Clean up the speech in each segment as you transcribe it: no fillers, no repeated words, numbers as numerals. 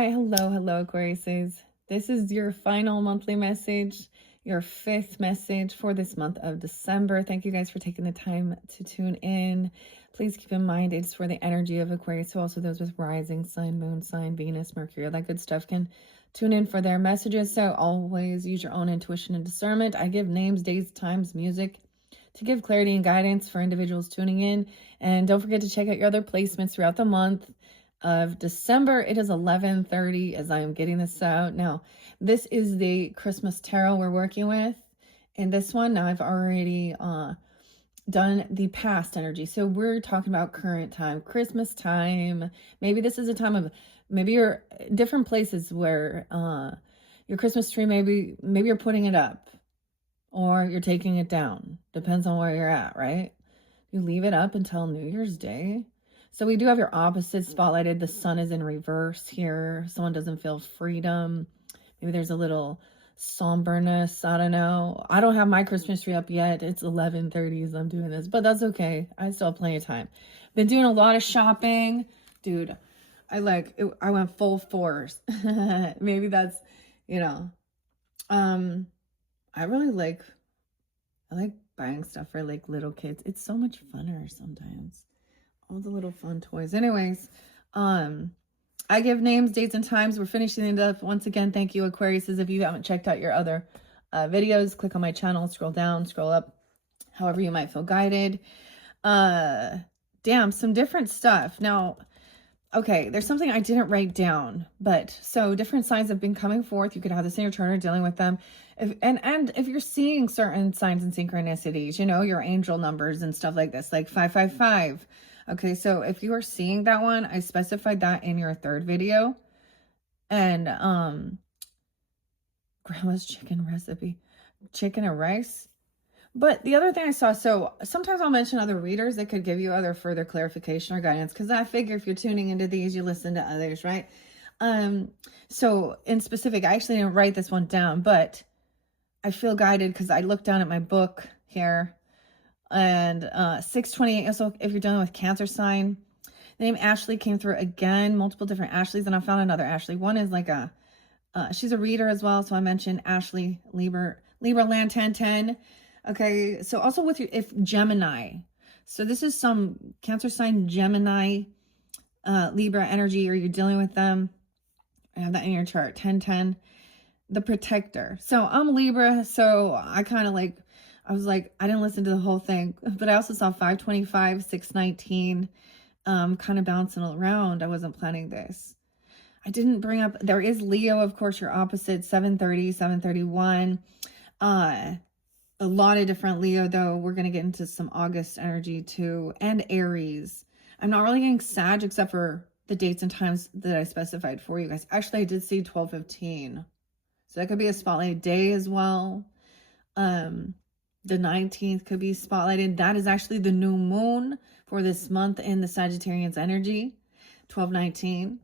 right, hello, Aquariuses. This is your final monthly message, your 5th message for this month of December. Thank you guys for taking the time to tune in. Please keep in mind it's for the energy of Aquarius, so also those with rising sign, moon sign, Venus, Mercury, all that good stuff can tune in for their messages. So always use your own intuition and discernment. I give names, dates, times, music to give clarity and guidance for individuals tuning in. And don't forget to check out your other placements throughout the month of December. It is 11:30 as I am getting this out. Now, this is the Christmas tarot we're working with. In this one, now I've already done the past energy. So we're talking about current time, Christmas time. Maybe this is a time of, maybe you're different places where your Christmas tree, maybe you're putting it up or you're taking it down. Depends on where you're at, right? You leave it up until New Year's Day. So we do have your opposites spotlighted. The sun is in reverse here. Someone doesn't feel freedom. Maybe there's a little somberness. I don't know. I don't have my Christmas tree up yet. It's 11:30 as I'm doing this, but that's okay. I still have plenty of time. Been doing a lot of shopping. Dude, I went full force. Maybe that's, I like buying stuff for like little kids. It's so much funner sometimes. All the little fun toys. Anyways, I give names, dates, and times. We're finishing it up. Once again, thank you, Aquarius. If you haven't checked out your other videos, click on my channel, scroll down, scroll up, however you might feel guided. Damn, some different stuff. Now, okay, there's something I didn't write down, but so different signs have been coming forth. You could have this in your chart or dealing with them. And if you're seeing certain signs and synchronicities, your angel numbers and stuff like this, like 555. Okay, so if you are seeing that one, I specified that in your 3rd video. And grandma's chicken recipe, chicken and rice. But the other thing I saw, so sometimes I'll mention other readers that could give you other further clarification or guidance, because I figure if you're tuning into these, you listen to others, right? So in specific, I actually didn't write this one down, but I feel guided because I looked down at my book here. And 628, so if you're dealing with Cancer sign, the name Ashley came through again, multiple different Ashleys, and I found another Ashley. One is like she's a reader as well, so I mentioned Ashley Libra Land 1010. Okay, so also with if Gemini, so this is some Cancer sign, Gemini, Libra energy, or you're dealing with them. I have that in your chart, 1010, the protector. So I'm Libra, so I kind of I was like, I didn't listen to the whole thing, but I also saw 525, 619, kind of bouncing around. I wasn't planning this. I didn't bring up, there is Leo, of course, your opposite, 730, 731. A lot of different Leo, though. We're going to get into some August energy too, and Aries. I'm not really getting Sag except for the dates and times that I specified for you guys. Actually, I did see 12:15. So that could be a spotlight day as well. The 19th could be spotlighted. That is actually the new moon for this month in the Sagittarian's energy, 12/19.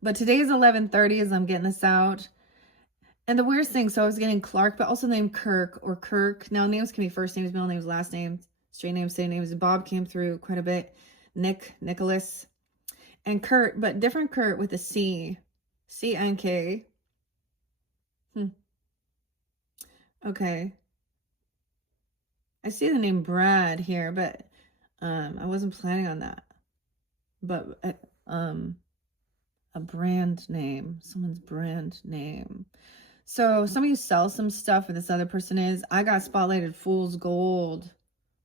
But today is 11:30 as I'm getting this out. And the weirdest thing, so I was getting Clark, but also named Kirk or Kirk. Now, names can be first names, middle names, last names, straight names, same names. Bob came through quite a bit. Nicholas, and Kurt, but different Kurt with a C. C-N-K. Okay. I see the name Brad here, but I wasn't planning on that. But a brand name, someone's brand name. So some of you sell some stuff, and this other person is. I got spotlighted Fool's Gold.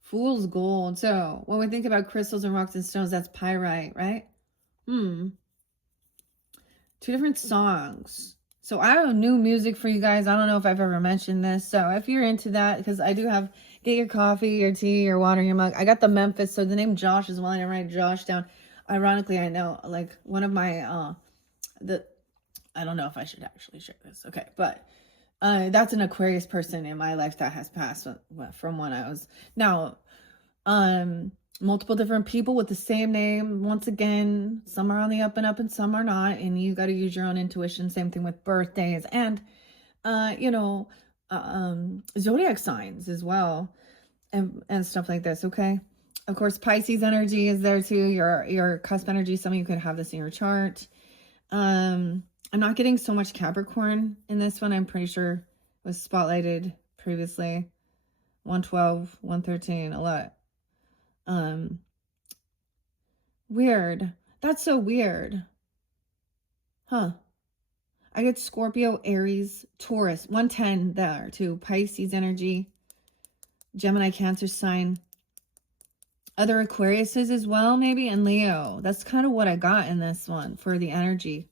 Fool's Gold. So when we think about crystals and rocks and stones, that's pyrite, right? 2 different songs. So I have new music for you guys. I don't know if I've ever mentioned this. So if you're into that, because I do have, get your coffee, your tea, your water, your mug. I got the Memphis. So the name Josh is one. I didn't write Josh down. Ironically, I know, like one of my, I don't know if I should actually share this. Okay. But that's an Aquarius person in my life that has passed from when I was, now, multiple different people with the same name. Once again, some are on the up and some are not, and you got to use your own intuition. Same thing with birthdays and zodiac signs as well, and stuff like this. Okay, of course Pisces energy is there too, your cusp energy. Some of you could have this in your chart. I'm not getting so much Capricorn in this one. I'm pretty sure it was spotlighted previously. 112, 113, a lot. Weird. That's so weird. Huh. I get Scorpio, Aries, Taurus, 110 there too. Pisces energy, Gemini, Cancer sign. Other Aquariuses as well, maybe, and Leo. That's kind of what I got in this one for the energy.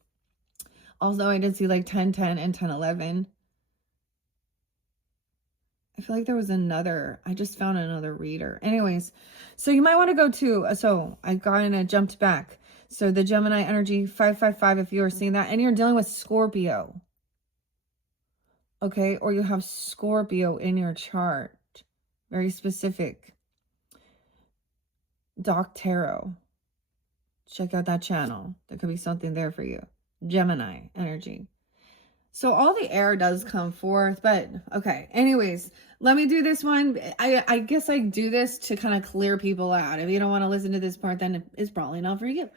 Although I did see like 1010 and 1011. I feel like there was another, I just found another reader. Anyways, so you might want to go to, so I kind of jumped back. So the Gemini energy, 555, if you are seeing that, and you're dealing with Scorpio. Okay, or you have Scorpio in your chart. Very specific. Doc Tarot. Check out that channel. There could be something there for you. Gemini energy. So all the air does come forth, but okay. Anyways, let me do this one. I guess I do this to kind of clear people out. If you don't want to listen to this part, then it's probably not for you.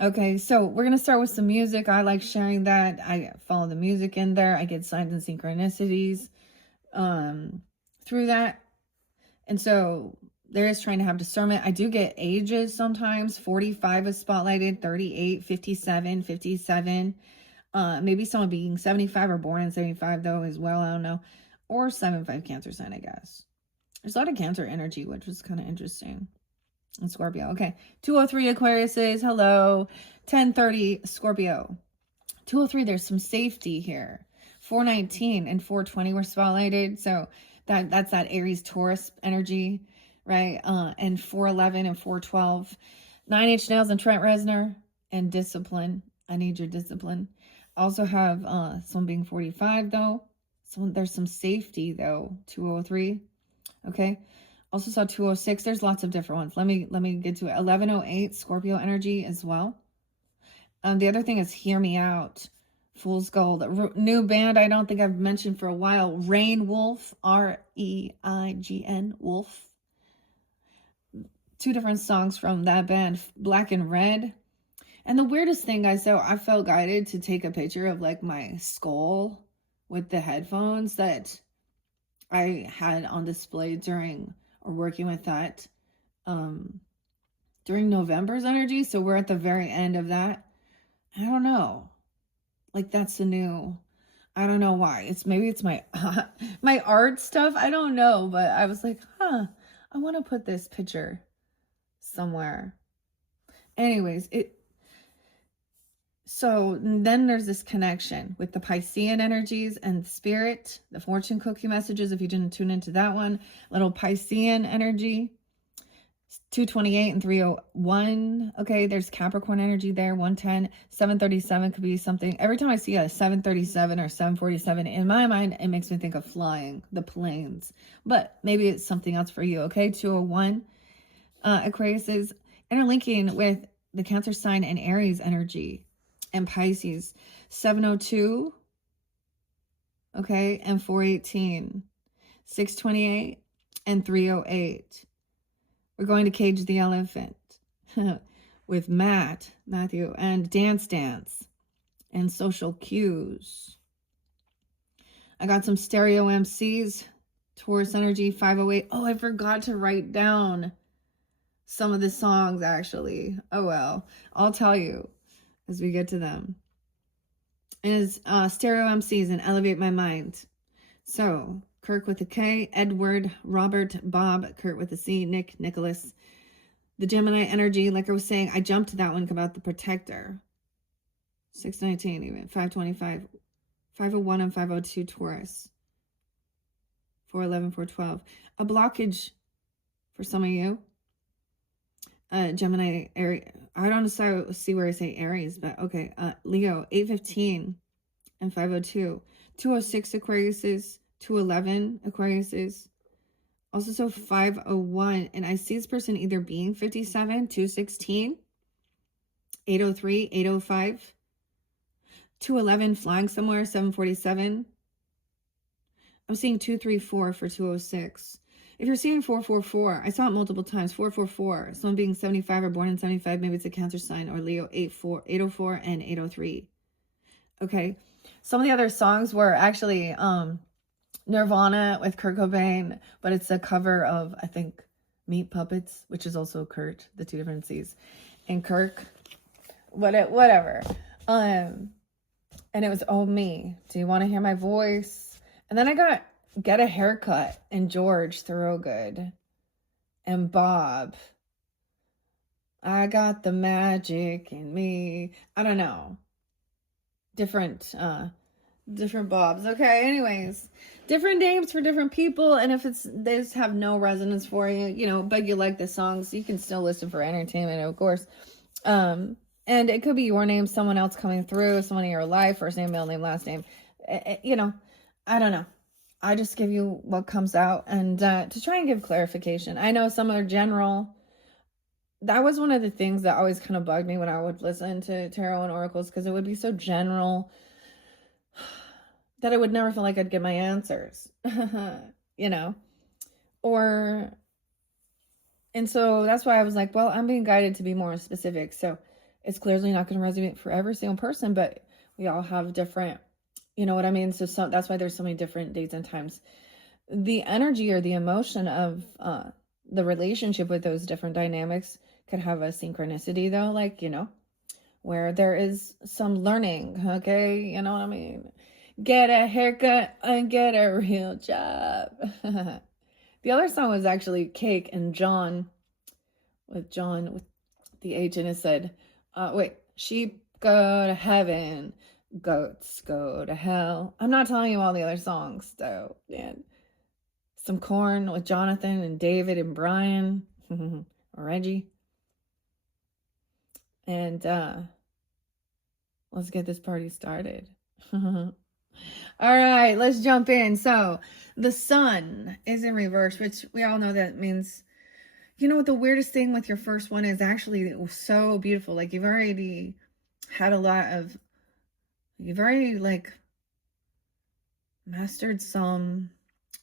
Okay, so we're going to start with some music. I like sharing that. I follow the music in there. I get signs and synchronicities through that. And so there is trying to have discernment. I do get ages sometimes. 45 is spotlighted, 38, 57, 57. Maybe someone being 75 or born in 75 though as well. I don't know. Or 7-5 Cancer sign, I guess. There's a lot of Cancer energy, which was kind of interesting. And Scorpio. Okay. 203 Aquarius is hello. 1030 Scorpio. 203, there's some safety here. 419 and 420 were spotlighted. So that's that Aries Taurus energy, right? And 411 and 412. 9H Nails and Trent Reznor and discipline. I need your discipline. Also have some being 45 though. So there's some safety though. 203. Okay. Also saw 206. There's lots of different ones. Let me get to it. 1108 Scorpio energy as well. The other thing is Hear Me Out. Fool's Gold. New band I don't think I've mentioned for a while. Rain Wolf. REIGN Wolf. 2 different songs from that band. Black and Red. And the weirdest thing, guys, so I felt guided to take a picture of like my skull with the headphones that I had on display during or working with that during November's energy. So we're at the very end of that. I don't know. Like that's the new, I don't know why. Maybe it's my my art stuff. I don't know, but I was like, I want to put this picture somewhere. Anyways, so then there's this connection with the Piscean energies and spirit, the fortune cookie messages. If you didn't tune into that one, little Piscean energy, 228 and 301. Okay, there's Capricorn energy there, 110, 737 could be something. Every time I see a 737 or 747, in my mind, it makes me think of flying, the planes. But maybe it's something else for you, okay? 201. Aquarius is interlinking with the Cancer sign and Aries energy. And Pisces, 702, okay, and 418, 628, and 308. We're going to Cage the Elephant with Matthew, and Dance, and Social Cues. I got some stereo MCs, Taurus energy, 508. Oh, I forgot to write down some of the songs, actually. Oh, well, I'll tell you as we get to them. Is stereo MCs and Elevate My Mind. So Kirk with a K, Edward, Robert, Bob, Kurt with a C, Nick, Nicholas. The Gemini energy, like I was saying, I jumped to that one about the Protector. 619 even, 525, 501 and 502 Taurus. 411, 412. A blockage for some of you. Gemini, Aries. I don't see where I say Aries, but okay. Leo, 815 and 502. 206 Aquariuses, 211 Aquariuses. Also, so 501. And I see this person either being 57, 216, 803, 805, 211 flying somewhere, 747. I'm seeing 234 for 206. If you're seeing 444, I saw it multiple times. 444. Someone being 75 or born in 75, maybe it's a Cancer sign, or Leo 804 and 803. Okay. Some of the other songs were actually Nirvana with Kurt Cobain, but it's a cover of, I think, Meat Puppets, which is also Kurt, the two different C's, and Kirk, whatever. And it was Oh Me, Do You Want to Hear My Voice? And then I got Get a Haircut and George Thorogood and Bob. I got the magic in me. I don't know. Different Bobs. Okay, anyways, different names for different people, and if they just have no resonance for you, but you like the songs, you can still listen for entertainment, of course. And it could be your name, someone else coming through, someone in your life, first name, middle name, last name. I don't know. I just give you what comes out, and to try and give clarification. I know some are general. That was one of the things that always kind of bugged me when I would listen to tarot and oracles, because it would be so general that I would never feel like I'd get my answers, and so that's why I was like, well, I'm being guided to be more specific. So it's clearly not going to resonate for every single person, but we all have different, you know what I mean? So that's why there's so many different dates and times. The energy or the emotion of the relationship with those different dynamics could have a synchronicity, though, like, where there is some learning, okay? You know what I mean? Get a haircut and get a real job. The other song was actually Cake and John with the H, and it said, sheep go to heaven, goats go to hell. I'm not telling you all the other songs, though, man. Some Corn with Jonathan and David and Brian, or Reggie. And let's get this party started. All right, let's jump in. So the sun is in reverse, which we all know that means, what the weirdest thing with your first one is actually it was so beautiful. Like you've already had you've already mastered some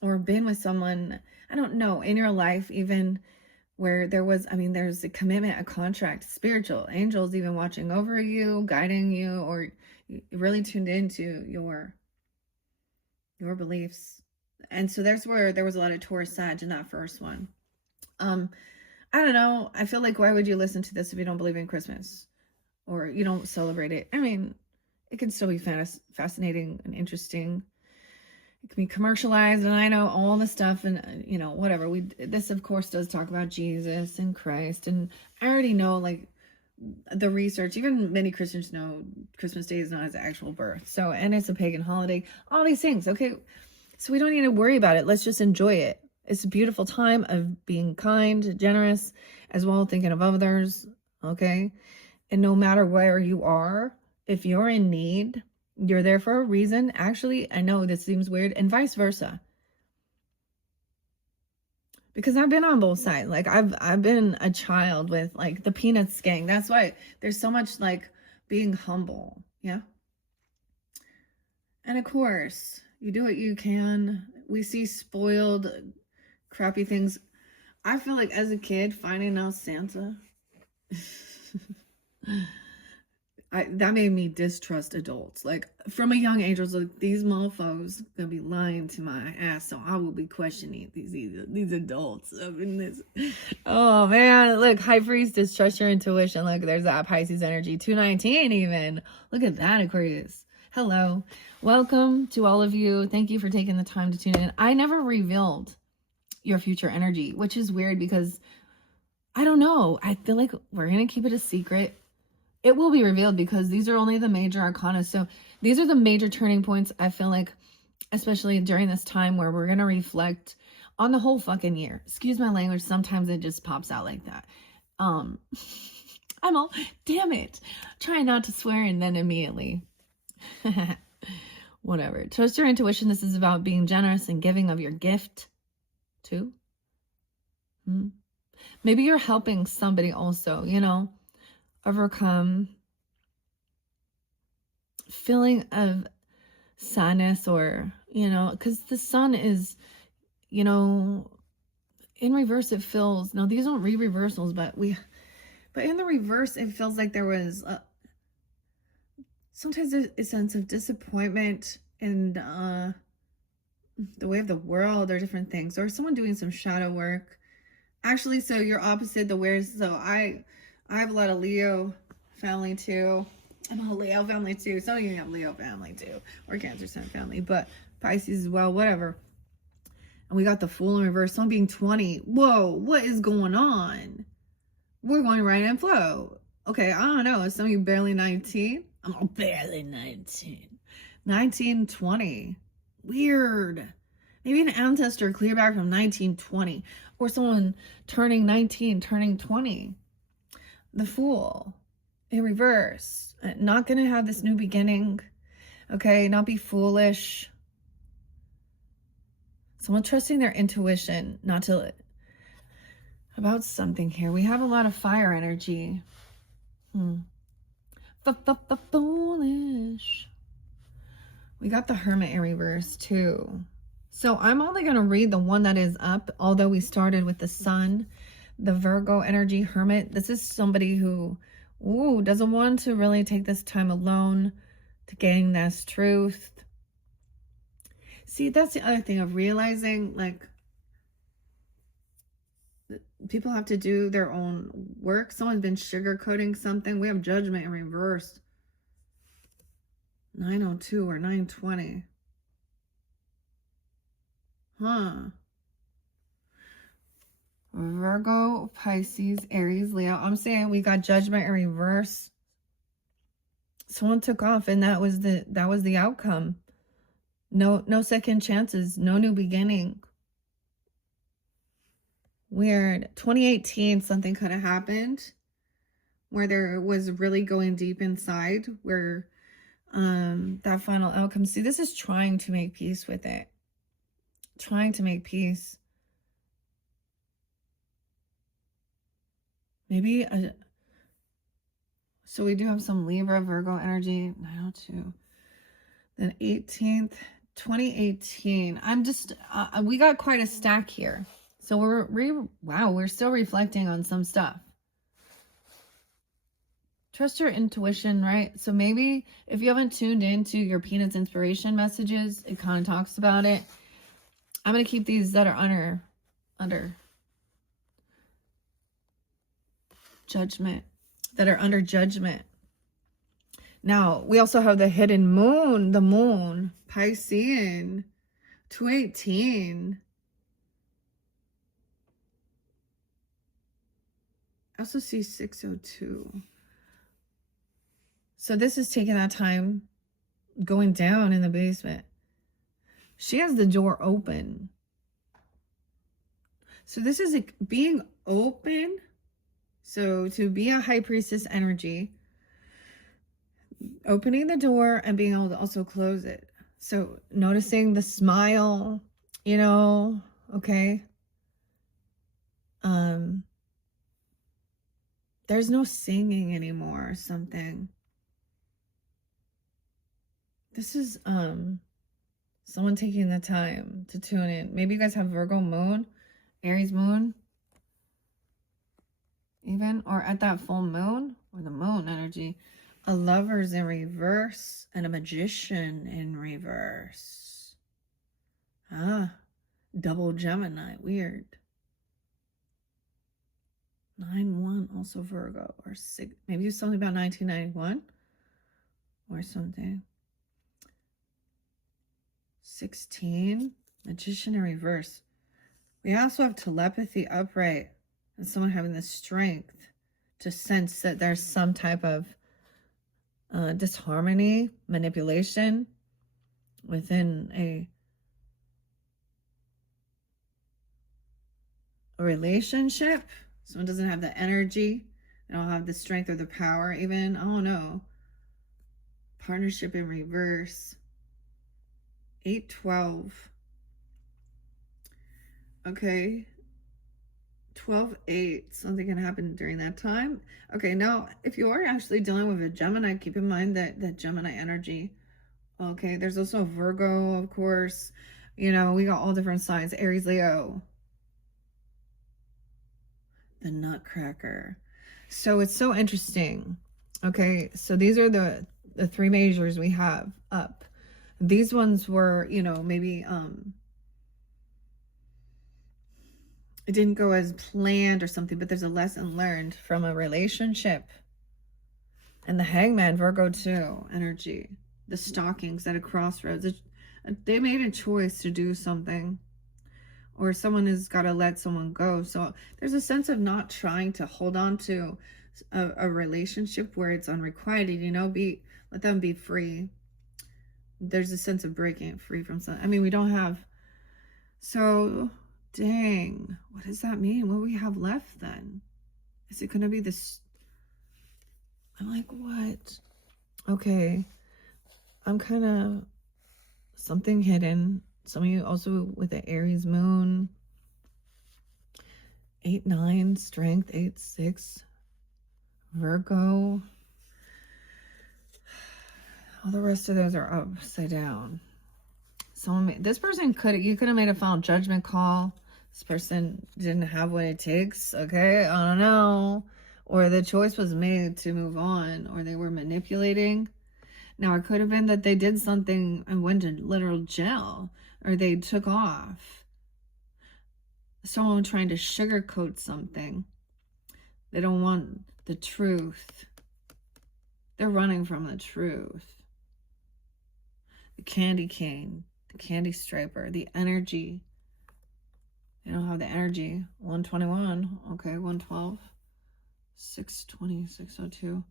or been with someone, I don't know, in your life even where there's a commitment, a contract, spiritual angels even watching over you, guiding you, or really tuned into your beliefs. And so that's where there was a lot of Taurus Sag in that first one. I don't know. I feel like, why would you listen to this if you don't believe in Christmas or you don't celebrate it? I mean, it can still be fascinating and interesting. It can be commercialized, and I know all the stuff, and whatever. This of course does talk about Jesus and Christ, and I already know the research. Even many Christians know Christmas Day is not his actual birth. So, and it's a pagan holiday. All these things, okay. So we don't need to worry about it. Let's just enjoy it. It's a beautiful time of being kind, generous, as well, thinking of others, okay. And no matter where you are, if you're in need, you're there for a reason. Actually, I know this seems weird, and vice versa. Because I've been on both sides. I've been a child with the Peanuts gang. That's why there's so much being humble. Yeah. And of course, you do what you can. We see spoiled, crappy things. I feel like as a kid, finding out Santa, that made me distrust adults. From a young age, I was like, these mofos gonna be lying to my ass, so I will be questioning these adults up in this. Oh man, look, High Priest, distrust your intuition. Look, there's that Pisces energy, 219 even. Look at that, Aquarius. Hello, welcome to all of you. Thank you for taking the time to tune in. I never revealed your future energy, which is weird because I don't know. I feel like we're gonna keep it a secret. It will be revealed because these are only the major arcana. So these are the major turning points, I feel like, especially during this time where we're going to reflect on the whole fucking year. Excuse my language. Sometimes it just pops out like that. I'm all, damn it. Trying not to swear and then immediately. Whatever. Trust your intuition. This is about being generous and giving of your gift too. Maybe you're helping somebody also, overcome feeling of sadness, or because the sun is In reverse, it feels, now these aren't reversals, but in the reverse, it feels like there was sometimes a sense of disappointment and the way of the world or different things, or someone doing some shadow work. Actually, so you're opposite the where's. So I have a lot of Leo family too. I'm a Leo family too. Some of you have Leo family too, or Cancer Sun family, but Pisces as well, whatever. And we got the Fool in reverse. Someone being 20. Whoa, what is going on? We're going right in flow. Okay, I don't know. Some of you barely 19. I'm barely 19. 19, 20. Weird. Maybe an ancestor clear back from 1920. Or someone turning 19, turning 20. The Fool in reverse. Not going to have this new beginning. Okay, not be foolish. Someone trusting their intuition, not to, about something here. We have a lot of fire energy. Foolish. We got the Hermit in reverse too. So I'm only going to read the one that is up, although we started with the Sun, the Virgo energy, Hermit. This is somebody who, doesn't want to really take this time alone to gain this truth. See, that's the other thing of realizing, like, people have to do their own work. Someone's been sugarcoating something. We have Judgment in reverse. 902 or 920. Virgo, Pisces, Aries, Leo. I'm saying we got Judgment in reverse. Someone took off and that was the outcome. No second chances, no new beginning. Weird. 2018, something could have happened where there was really going deep inside, where that final outcome. See, this is trying to make peace with it. Trying to make peace. Maybe so we do have some Libra, Virgo energy. 902. Then 18th, 2018. I'm just we got quite a stack here. So we're still reflecting on some stuff. Trust your intuition, right? So maybe if you haven't tuned into your Peanuts inspiration messages, it kind of talks about it. I'm going to keep these that are under judgment, that are under judgment. Now, we also have the hidden moon, the moon, Piscean, 218. I also see 602. So this is taking that time going down in the basement. She has the door open. So this is being open. So to be a high priestess energy, opening the door and being able to also close it. So noticing the smile, okay. There's no singing anymore or something. This is someone taking the time to tune in. Maybe you guys have Virgo moon, Aries moon, even, or at that full moon, or the moon energy. A Lover's in reverse and a Magician in reverse. Double Gemini, weird. 9-1, also Virgo, or 6, maybe it's something about 1991 or something. 16, Magician in reverse. We also have telepathy upright, and someone having the strength to sense that there's some type of disharmony, manipulation within a relationship. Someone doesn't have the energy. They don't have the strength or the power even. I don't know. Partnership in reverse. 8-12. Okay. 12-8. Something can happen during that time. Okay, now, if you are actually dealing with a Gemini, keep in mind that Gemini energy. Okay, there's also a Virgo, of course. We got all different signs. Aries, Leo. The Nutcracker. So it's so interesting. Okay, so these are the three majors we have up. These ones were, you know, maybe it didn't go as planned or something, but there's a lesson learned from a relationship. And the Hangman, Virgo too, energy. The stockings at a crossroads. They made a choice to do something. Or someone has got to let someone go. So there's a sense of not trying to hold on to a relationship where it's unrequited, you know, let them be free. There's a sense of breaking it free from something. I mean, we don't have, so dang, what does that mean? What do we have left then? Is it going to be this? I'm like, what? Okay. I'm kind of something hidden. Some of you also with the Aries moon. 8-9, strength, 8-6, Virgo. All the rest of those are upside down. This person you could have made a final judgment call. This person didn't have what it takes. Okay, I don't know. Or the choice was made to move on, or they were manipulating. Now, it could have been that they did something and went to literal jail, or they took off. Someone trying to sugarcoat something. They don't want the truth. They're running from the truth. The candy cane, the candy striper, the energy. They don't have the energy. 121. Okay, 112. 620, 602.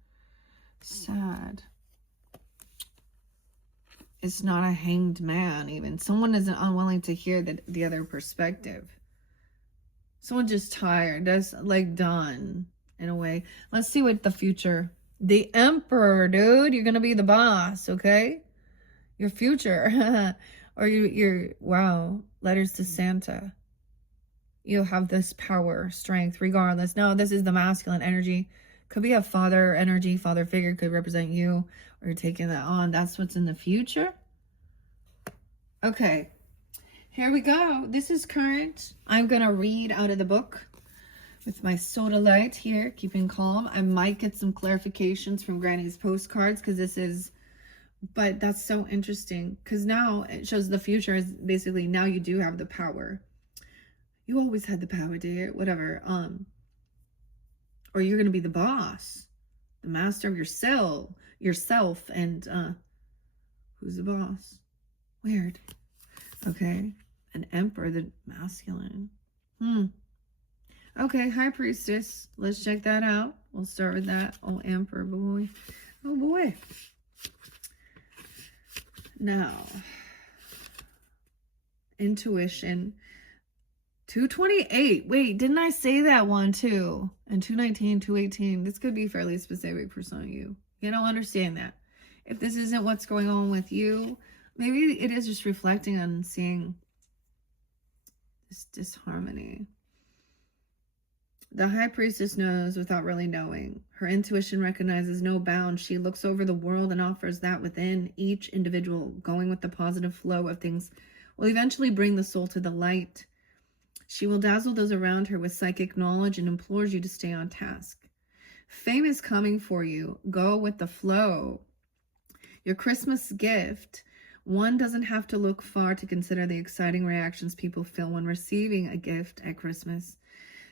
Sad. It's not a hanged man even. Someone isn't unwilling to hear the other perspective. Someone just tired. That's like done in a way. Let's see what the future. The Emperor, dude. You're going to be the boss, okay? Your future. Or you're, wow. Letters to Santa. You have this power, strength, regardless. No, this is the masculine energy. Could be a father energy. Father figure could represent you. Or you're taking that on. That's what's in the future. Okay. Here we go. This is current. I'm going to read out of the book with my soda light here, keeping calm. I might get some clarifications from Granny's postcards because this is, but that's so interesting because now it shows the future is basically now you do have the power. You always had the power, dear. Whatever. Or you're going to be the boss, the master of yourself. And who's the boss? Weird. Okay. An emperor, the masculine. Okay, high priestess. Let's check that out. We'll start with that. Oh, emperor boy. Oh boy. Now, intuition. 228. Wait, didn't I say that one too? And 219, 218. This could be fairly specific for some of you. You don't understand that. If this isn't what's going on with you, maybe it is just reflecting on seeing this disharmony. The high priestess knows without really knowing. Her intuition recognizes no bounds. She looks over the world and offers that within each individual, going with the positive flow of things will eventually bring the soul to the light. She will dazzle those around her with psychic knowledge and implores you to stay on task. Fame is coming for you. Go with the flow. Your Christmas gift. One doesn't have to look far to consider the exciting reactions people feel when receiving a gift at Christmas.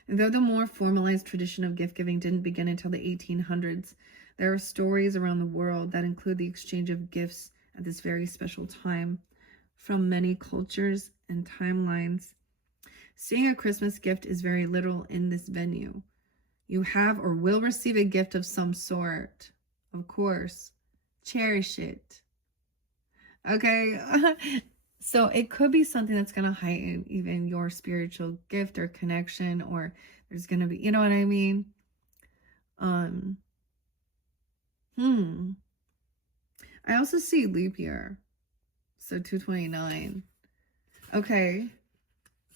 And though the more formalized tradition of gift giving didn't begin until the 1800s, there are stories around the world that include the exchange of gifts at this very special time from many cultures and timelines. Seeing a Christmas gift is very literal in this venue. You have or will receive a gift of some sort. Of course, cherish it. Okay, so it could be something that's going to heighten even your spiritual gift or connection, or there's going to be, you know what I mean? I also see leap year. So 229. Okay.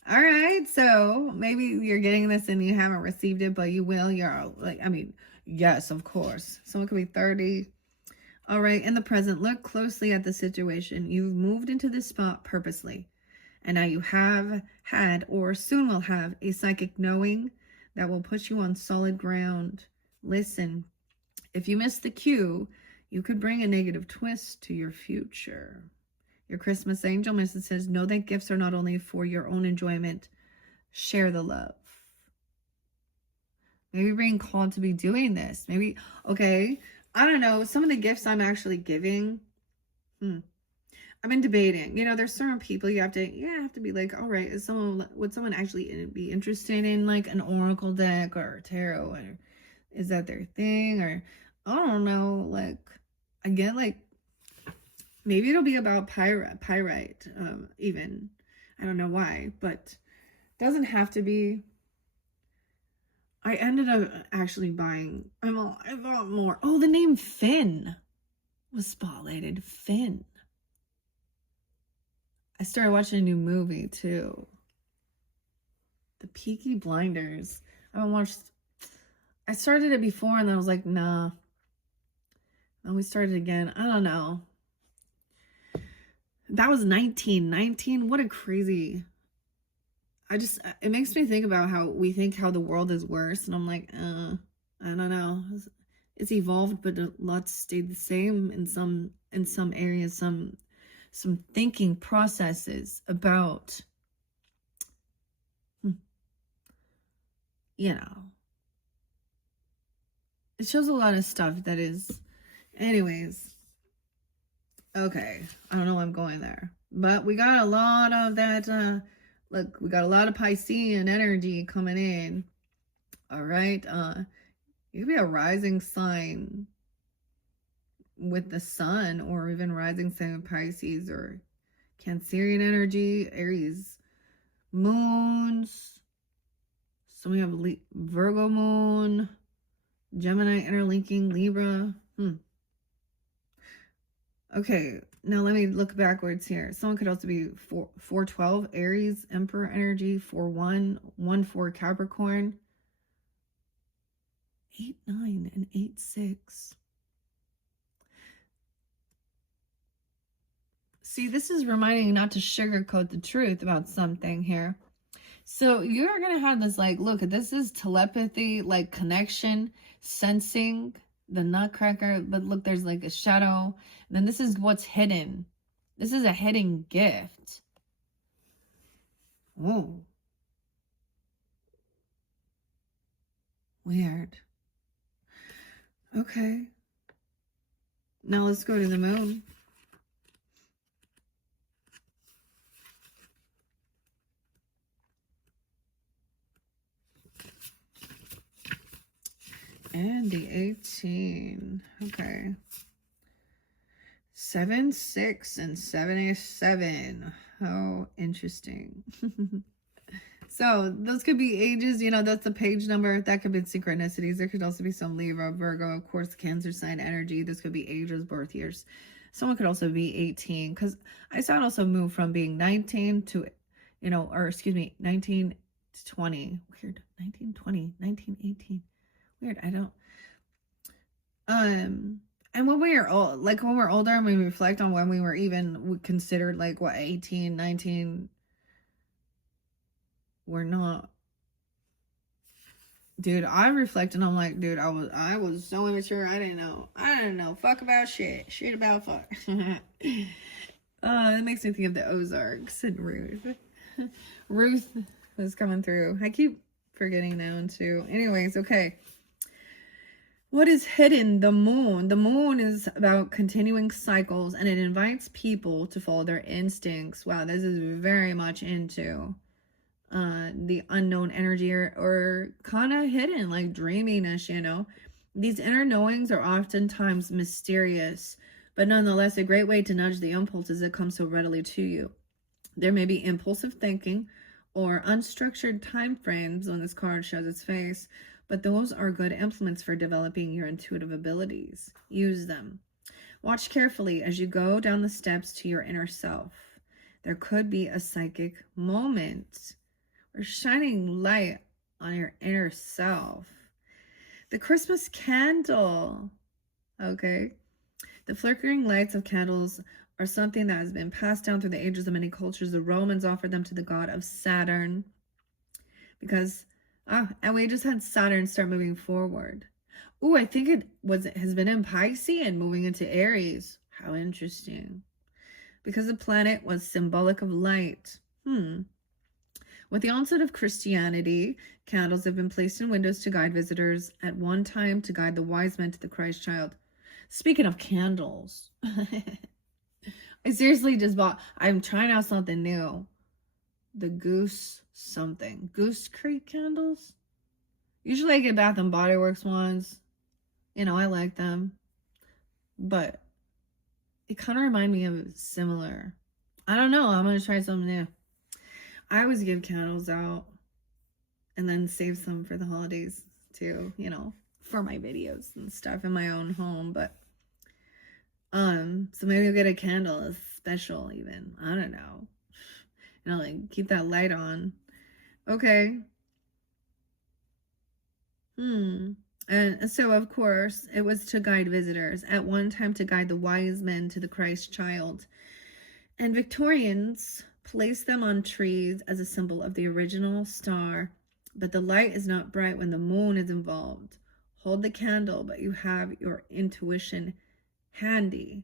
All right. So maybe you're getting this and you haven't received it, but you will. You're like, I mean, yes, of course. Someone could be 30. All right. In the present, look closely at the situation. You've moved into this spot purposely. And now you have had or soon will have a psychic knowing that will put you on solid ground. Listen, if you miss the cue, you could bring a negative twist to your future. Your Christmas angel message says, know that gifts are not only for your own enjoyment. Share the love. Maybe you're being called to be doing this. Maybe, okay, I don't know. Some of the gifts I'm actually giving, I've been debating. You know, there's certain people you have to be like, all right, would someone actually be interested in like an oracle deck or tarot, or is that their thing? Or I don't know. Like, I get like, maybe it'll be about pyrite, even. I don't know why, but it doesn't have to be. I ended up actually buying, I bought more. Oh, the name Finn was spotlighted. Finn. I started watching a new movie too. The Peaky Blinders. I started it before and then I was like, nah. And we started again. I don't know. That was 19. What a crazy. It makes me think about how we think how the world is worse. And I'm like, I don't know. It's evolved, but a lot stayed the same in some areas, some thinking processes about, you know, it shows a lot of stuff that is, anyways. Okay. I don't know why I'm going there, but we got a lot of that, look, we got a lot of Piscean energy coming in. All right. You could be a rising sign with the sun, or even rising sign of Pisces or Cancerian energy, Aries moons. So we have Virgo moon, Gemini interlinking, Libra. Okay, now let me look backwards here. Someone could also be 412, Aries, Emperor energy, 4-1, 1-4, Capricorn, 8-9, and 8-6. See, this is reminding you not to sugarcoat the truth about something here. So you're going to have this, like, look, this is telepathy, like connection, sensing, the nutcracker, but look, there's like a shadow. And then this is what's hidden. This is a hidden gift. Whoa. Weird. Okay. Now let's go to the moon. And the 18. Okay. 7-6 and 7-7. How interesting. So those could be ages, you know, that's the page number. That could be synchronicities. There could also be some Libra, Virgo, of course, Cancer sign energy. This could be ages, birth years. Someone could also be 18, because I saw it also move from being 19 to, you know, or excuse me, 19 to 20. Weird. 19, 20, 19, 18. Weird. I don't. And when we are old, like when we're older and we reflect on when we were even considered like what, 18, 19, we're not. Dude, I reflect and I'm like, dude, I was so immature. I didn't know fuck about shit about fuck. It makes me think of the Ozarks and Ruth. Ruth was coming through. I keep forgetting that one too. Anyways, okay. What is hidden? The moon. The moon is about continuing cycles, and it invites people to follow their instincts. Wow, this is very much into the unknown energy, or kind of hidden, like dreaminess, you know. These inner knowings are oftentimes mysterious, but nonetheless a great way to nudge the impulses that come so readily to you. There may be impulsive thinking or unstructured time frames when this card shows its face, but those are good implements for developing your intuitive abilities. Use them. Watch carefully as you go down the steps to your inner self. There could be a psychic moment or shining light on your inner self. The Christmas candle. Okay. The flickering lights of candles are something that has been passed down through the ages of many cultures. The Romans offered them to the god of Saturn because And we just had Saturn start moving forward. Oh, I think it has been in Pisces and moving into Aries. How interesting. Because the planet was symbolic of light. With the onset of Christianity, candles have been placed in windows to guide visitors, at one time to guide the wise men to the Christ child. Speaking of candles, I seriously just I'm trying out something new. The Goose Creek candles. Usually I get Bath and Body Works ones. You know, I like them. But it kind of reminds me of similar. I don't know. I'm going to try something new. I always give candles out and then save some for the holidays too, you know, for my videos and stuff in my own home. But so maybe I'll get a candle, a special even. I don't know. You know, like keep that light on. Okay. And so, of course, it was to guide visitors, at one time to guide the wise men to the Christ child. And Victorians placed them on trees as a symbol of the original star. But the light is not bright when the moon is involved. Hold the candle, but you have your intuition handy.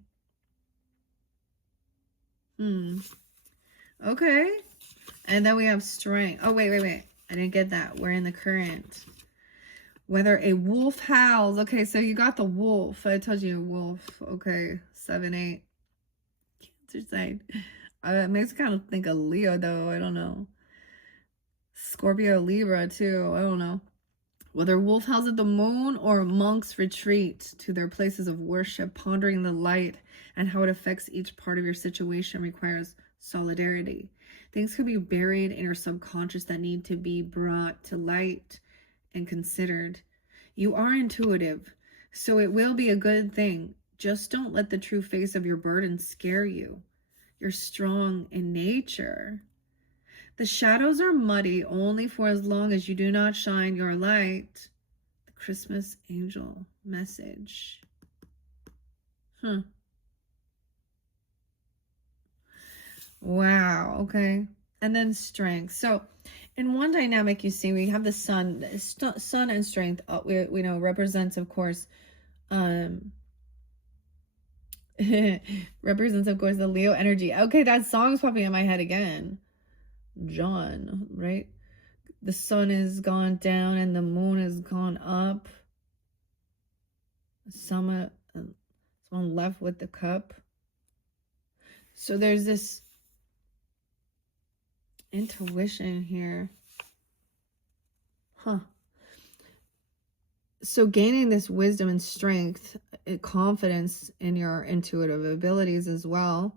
Okay. And then we have strength. Oh, wait. I didn't get that. We're in the current. Whether a wolf howls. Okay, so you got the wolf. I told you a wolf. Okay, 7-8. Cancer side. It makes me kind of think of Leo, though. I don't know. Scorpio, Libra, too. I don't know. Whether wolf howls at the moon or monks retreat to their places of worship, pondering the light and how it affects each part of your situation requires solidarity. Things could be buried in your subconscious that need to be brought to light and considered. You are intuitive, so it will be a good thing. Just don't let the true face of your burden scare you. You're strong in nature. The shadows are muddy only for as long as you do not shine your light. The Christmas angel message. Wow, okay. And then strength. So in one dynamic, you see, we have the sun. Sun and strength, we know, represents, of course, represents, of course, the Leo energy. Okay, that song's popping in my head again. John, right? The sun is gone down and the moon has gone up. Someone left with the cup. So there's this intuition here. So gaining this wisdom and strength, confidence in your intuitive abilities as well,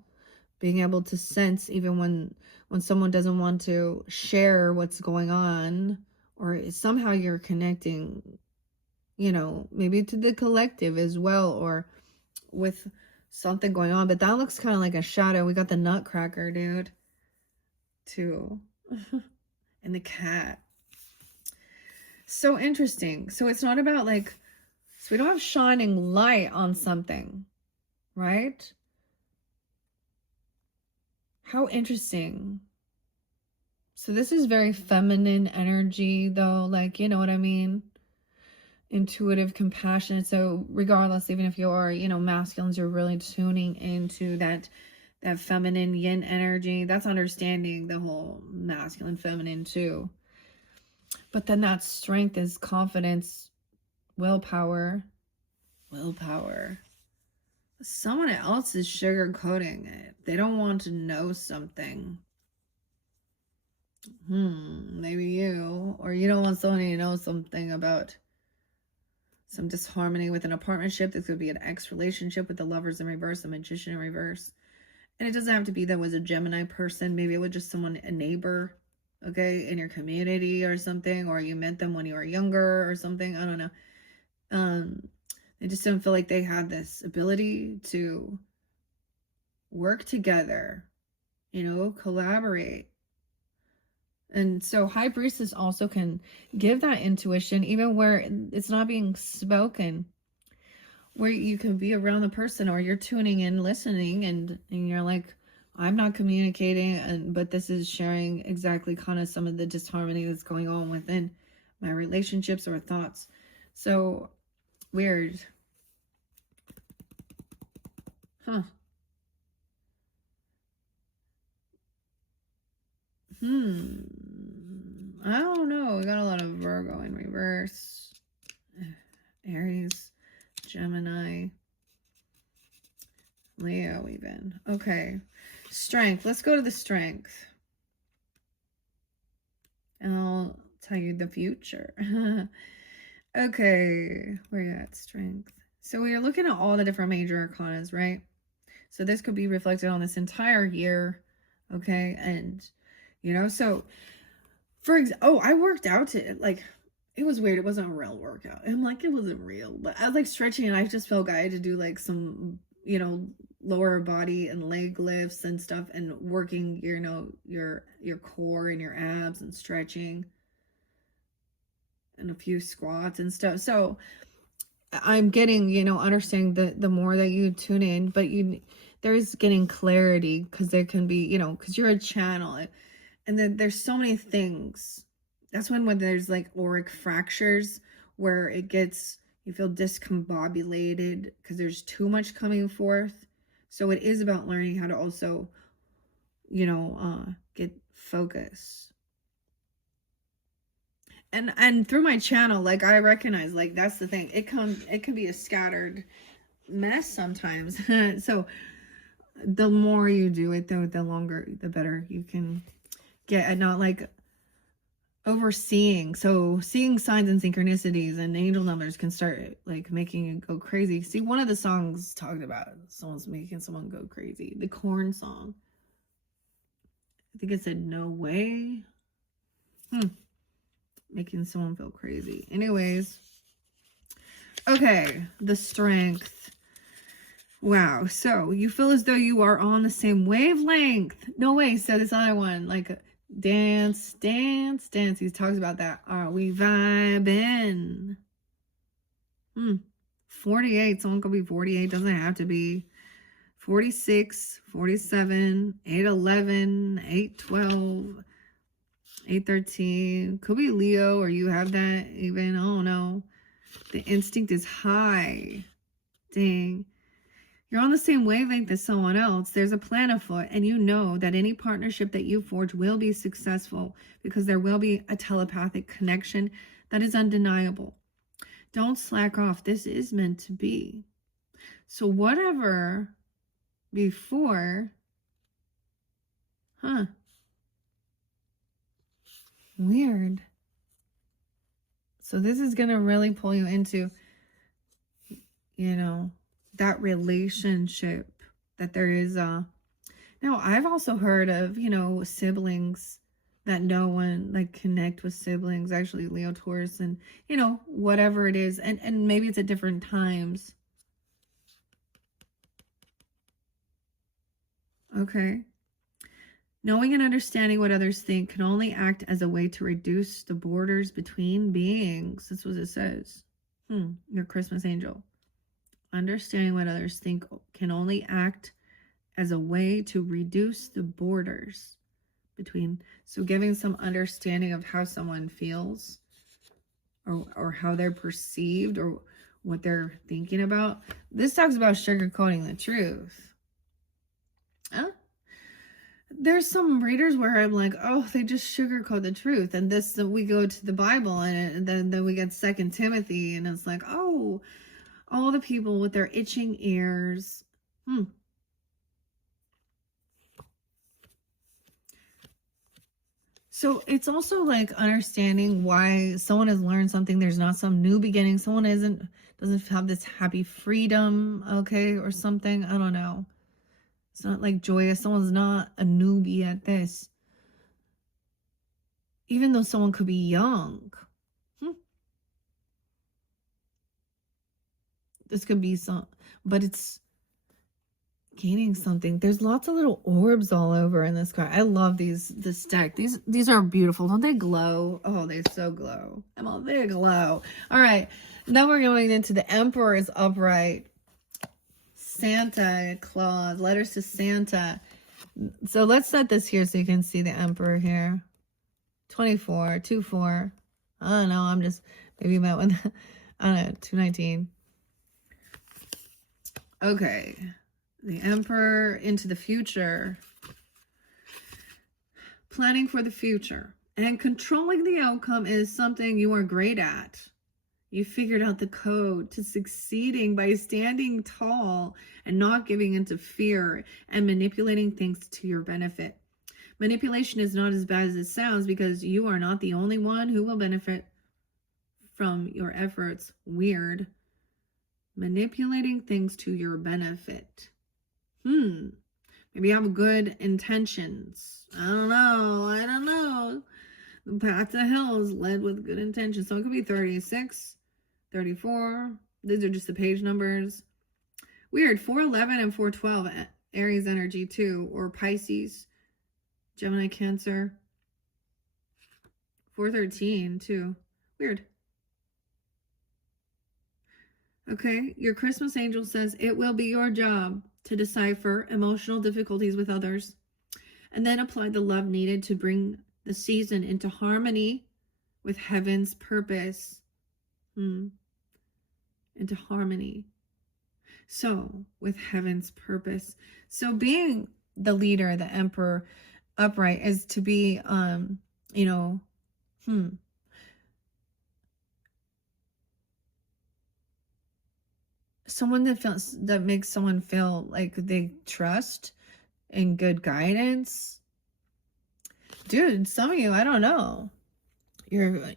being able to sense even when someone doesn't want to share what's going on, or somehow you're connecting, you know, maybe to the collective as well, or with something going on. But that looks kind of like a shadow. We got the nutcracker, dude, too. And the cat. So interesting. So it's not about like, so we don't have shining light on something, right? How interesting. So this is very feminine energy, though, like, you know what I mean? Intuitive, compassionate. So regardless, even if you're, you know, masculines, you're really tuning into that feminine yin energy. That's understanding the whole masculine, feminine too. But then that strength is confidence, willpower. Someone else is sugarcoating it. They don't want to know something. Maybe you, or you don't want someone to know something about some disharmony within a partnership. This could be an ex relationship with the Lovers in reverse, a Magician in reverse. And it doesn't have to be that was a Gemini person. Maybe it was just someone, a neighbor, okay, in your community or something, or you met them when you were younger or something. I don't know. They just don't feel like they had this ability to work together, you know, collaborate. And so High Priestess also can give that intuition, even where it's not being spoken, where you can be around the person, or you're tuning in, listening, and you're like, I'm not communicating, but this is sharing exactly kind of some of the disharmony that's going on within my relationships or thoughts. So weird. Huh. I don't know. We got a lot of Virgo in reverse. Aries, Gemini, Leo even. Okay. Strength. Let's go to the strength. And I'll tell you the future. Okay. Where you at? Strength. So we are looking at all the different major arcanas, right? So this could be reflected on this entire year. Okay. And, you know, so for example, I worked out to like, it was weird. It wasn't a real workout. I'm like, it wasn't real, but I was like stretching and I just felt I had to do like some, you know, lower body and leg lifts and stuff and working, you know, your core and your abs and stretching and a few squats and stuff. So I'm getting, you know, understanding the more that you tune in, but there's getting clarity because there can be, you know, because you're a channel and then there's so many things. That's when there's like auric fractures where it gets, you feel discombobulated because there's too much coming forth. So it is about learning how to also, you know, get focus. And through my channel, like I recognize, like that's the thing. It can be a scattered mess sometimes. So the more you do it, though, the longer, the better you can get at not like overseeing. So seeing signs and synchronicities and angel numbers can start like making you go crazy. See, one of the songs talked about someone's making someone go crazy. The Corn song. I think it said "No Way." Making someone feel crazy. Anyways. Okay, the strength. Wow. So you feel as though you are on the same wavelength. No way. So this other one, like dance, dance, dance. He talks about that. Are we vibing? 48. Someone could be 48. Doesn't have to be. 46, 47, 811, 812, 813. Could be Leo or you have that even. I don't know. The instinct is high. Dang. You're on the same wavelength as someone else. There's a plan afoot, and you know that any partnership that you forge will be successful because there will be a telepathic connection that is undeniable. Don't slack off. This is meant to be. So whatever before, weird. So this is going to really pull you into, you know, that relationship that there is. Now I've also heard of, you know, siblings that no one like connect with siblings, actually Leo, Taurus, and, you know, whatever it is. And maybe it's at different times. Okay. Knowing and understanding what others think can only act as a way to reduce the borders between beings. That's what it says. Your Christmas angel. Understanding what others think can only act as a way to reduce the borders between. So giving some understanding of how someone feels or how they're perceived or what they're thinking about. This talks about sugarcoating the truth. There's some readers where I'm like, oh, they just sugarcoat the truth. And this, we go to the Bible and then we get 2 Timothy and it's like, oh, all the people with their itching ears. So it's also like understanding why someone has learned something. There's not some new beginning. Someone doesn't have this happy freedom, okay, or something. I don't know. It's not like joyous. Someone's not a newbie at this. Even though someone could be young. This could be but it's gaining something. There's lots of little orbs all over in this card. I love this deck. These are beautiful. Don't they glow? Oh, they so glow. They glow. All right. Then we're going into the Emperor is upright. Santa Claus. Letters to Santa. So let's set this here so you can see the Emperor here. 24, 2, 4. I don't know. I'm just maybe met with, I don't know, 219. Okay. The Emperor into the future. Planning for the future. And controlling the outcome is something you are great at. You figured out the code to succeeding by standing tall and not giving into fear and manipulating things to your benefit. Manipulation is not as bad as it sounds because you are not the only one who will benefit from your efforts. Weird. Manipulating things to your benefit. Maybe you have good intentions. I don't know. The path to hell is led with good intentions. So it could be 36, 34. These are just the page numbers. Weird. 411 and 412. Aries energy too. Or Pisces. Gemini, Cancer. 413 too. Weird. Okay. Your Christmas angel says it will be your job to decipher emotional difficulties with others and then apply the love needed to bring the season into harmony with heaven's purpose. Into harmony. So, with heaven's purpose. So, being the leader, the emperor, upright is to be, someone that makes someone feel like they trust and good guidance. Dude, some of you, I don't know. You're,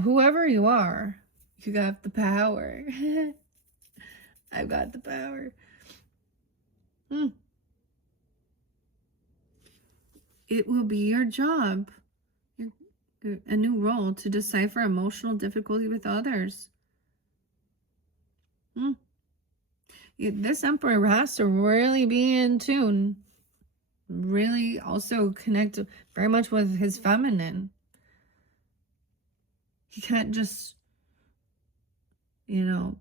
whoever you are, you got the power. I've got the power. It will be your job, a new role, to decipher emotional difficulty with others. This emperor has to really be in tune. Really also connect very much with his feminine. He can't just, to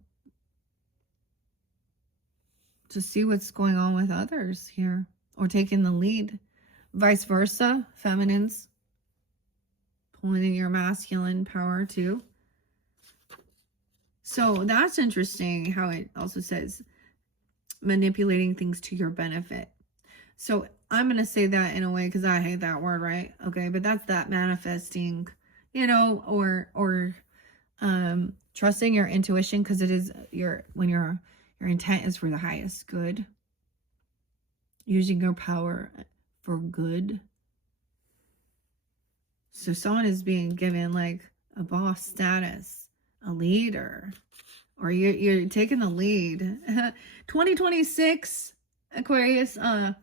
see what's going on with others here or taking the lead. Vice versa, feminines pulling in your masculine power too. So that's interesting how it also says manipulating things to your benefit. So I'm going to say that in a way because I hate that word, right? Okay, but that's that manifesting, or trusting your intuition because it is when your intent is for the highest good. Using your power for good. So someone is being given like a boss status, a leader, or you're taking the lead. 2026 Aquarius, I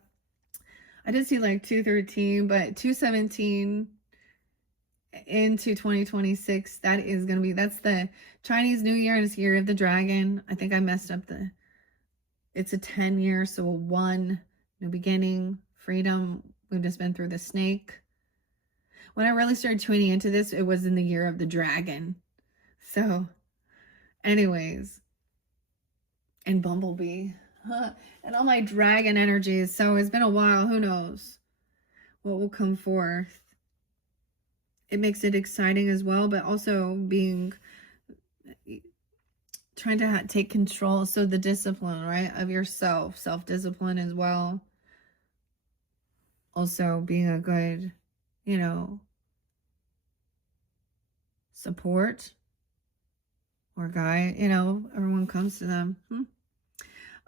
did see like 213, but 217 into 2026, that's the Chinese New Year and it's Year of the Dragon. I think I messed up it's a 10 year, so a 1, new beginning, freedom. We've just been through the snake. When I really started tuning into this, it was in the Year of the Dragon. So, anyways, and Bumblebee. And all my dragon energies. So it's been a while. Who knows what will come forth. It makes it exciting as well, but also trying to take control. So the discipline, right, of yourself, self-discipline as well. Also being a good, support or guide, everyone comes to them.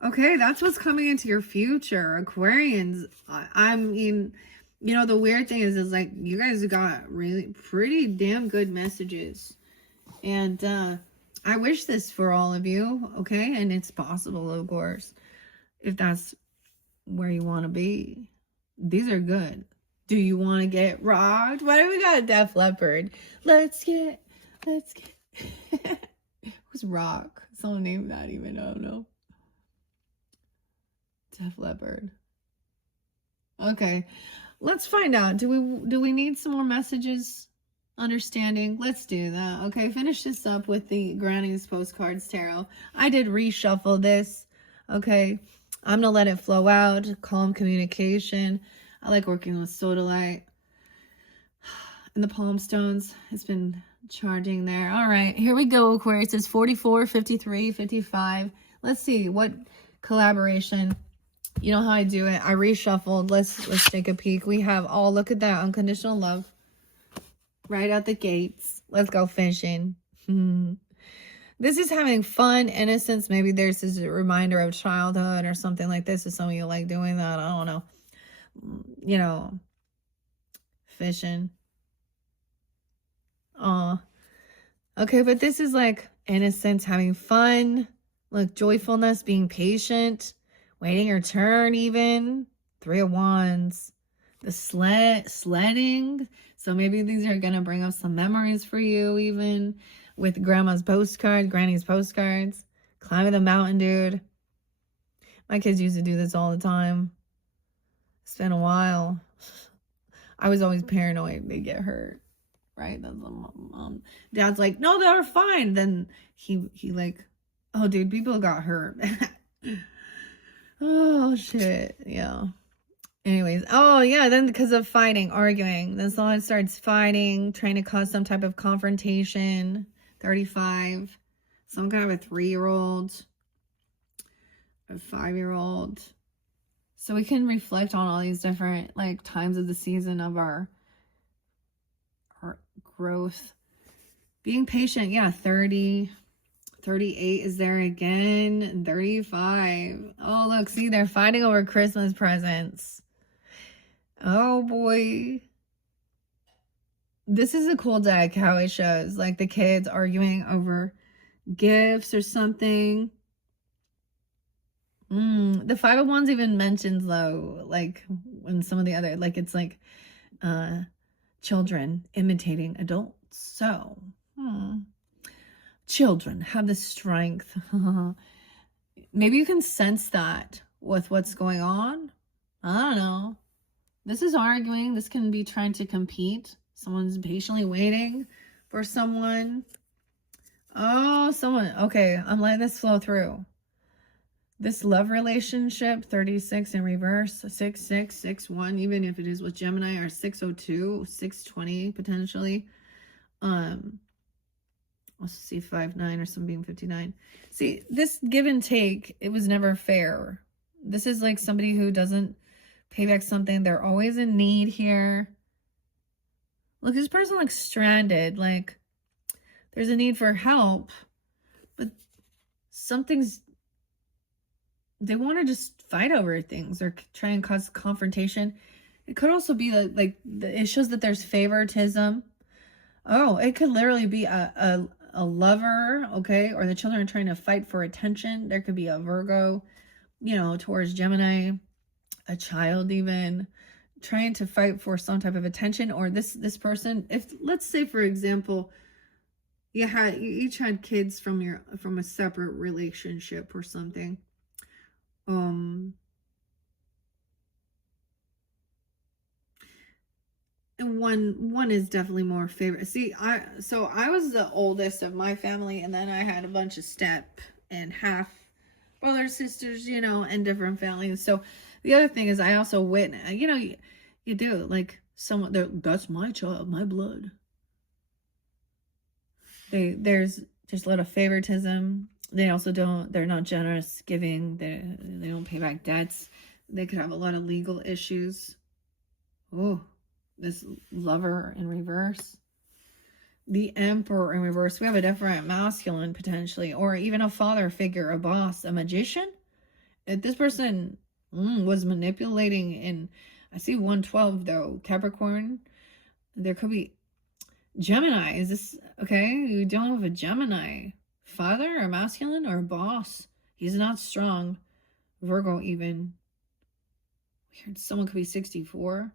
Okay, that's what's coming into your future, Aquarians. I mean, the weird thing is like you guys got really pretty damn good messages. And I wish this for all of you, okay? And it's possible, of course, if that's where you want to be. These are good. Do you want to get rocked? Why do we got a Def Leppard? Let's get. Who's Rock? Someone named that even, I don't know. Def Leppard. Okay, let's find out. Do we need some more messages? Understanding. Let's do that. Okay, finish this up with the Granny's Postcards Tarot. I did reshuffle this. Okay, I'm gonna let it flow out. Calm communication. I like working with sodalite and the palm stones. It's been charging there. All right, here we go, Aquarius. It's 44, 53, 55. Let's see what collaboration. You know how I do it. I reshuffled. Let's take a peek. We have, oh, look at that. Unconditional love. Right out the gates. Let's go fishing. This is having fun, innocence. Maybe there's this reminder of childhood or something like this. Is some of you like doing that? I don't know. You know, fishing. Oh, okay. But this is like innocence, having fun. Look, joyfulness, being patient, waiting your turn even. 3 of Wands. The sledding. So maybe these are going to bring up some memories for you even. With grandma's postcard, granny's postcards. Climbing the mountain, dude. My kids used to do this all the time. It's been a while. I was always paranoid they'd get hurt. Right? That's what mom. Dad's like, no, they were fine. Then he like, oh, dude, people got hurt. Oh, shit. Yeah. Anyways, oh yeah, then because of fighting, arguing, then someone starts fighting, trying to cause some type of confrontation. 35, some kind of a 3-year-old, a 5-year-old. So we can reflect on all these different like times of the season of our growth. Being patient, yeah, 30, 38 is there again, 35. Oh, look, see, they're fighting over Christmas presents. Oh boy. This is a cool deck, how it shows like the kids arguing over gifts or something. The 5 of Wands even mentions though, like when some of the other, like it's like children imitating adults. So children have the strength. Maybe you can sense that with what's going on. I don't know. This is arguing. This can be trying to compete. Someone's patiently waiting for someone. Oh, someone. Okay, I'm letting this flow through. This love relationship, 36 in reverse, 66, 61, even if it is with Gemini, or 602, 620 potentially. Let's see, 59 or some being 59. See, this give and take, it was never fair. This is like somebody who doesn't pay back something. They're always in need here. Look, this person looks stranded. Like there's a need for help, but they want to just fight over things or try and cause confrontation. It could also be like it shows that there's favoritism. Oh, it could literally be a lover, okay, or the children are trying to fight for attention. There could be a Virgo, you know, towards Gemini, a child even trying to fight for some type of attention, or this person, if let's say for example you each had kids from a separate relationship or something, and one is definitely more favorite. See, I was the oldest of my family, and then I had a bunch of step and half brothers, sisters, you know, and different families. So the other thing is I also witness, you know, you do like someone that's my child, my blood. There's a lot of favoritism. They also they're not generous giving. They don't pay back debts. They could have a lot of legal issues. Oh, this lover in reverse. The Emperor in reverse. We have a different masculine potentially, or even a father figure, a boss, a magician. If this person was manipulating, and I see 112 though, Capricorn. There could be Gemini. Is this okay? You're dealing with a Gemini. Father or masculine or boss. He's not strong. Virgo even. Weird. Someone could be 64.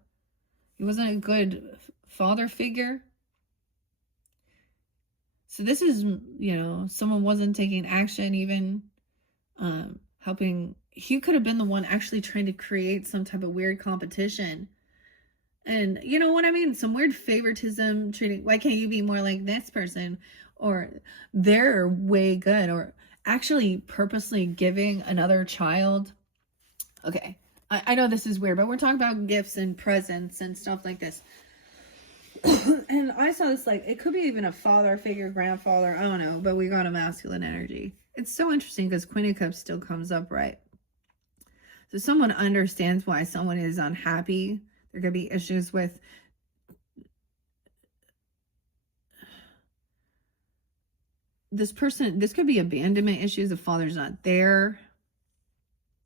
He wasn't a good father figure. So this is, you know, someone wasn't taking action, even helping. He could have been the one actually trying to create some type of weird competition. And you know what I mean? Some weird favoritism, treating, why can't you be more like this person? Or they're way good. Or actually purposely giving another child. Okay, I know this is weird, but we're talking about gifts and presents and stuff like this. And I saw this, like, it could be even a father figure, grandfather, I don't know, but we got a masculine energy. It's so interesting because Queen of Cups still comes up, right? So someone understands why someone is unhappy. There could be issues with this person. This could be abandonment issues. The father's not there.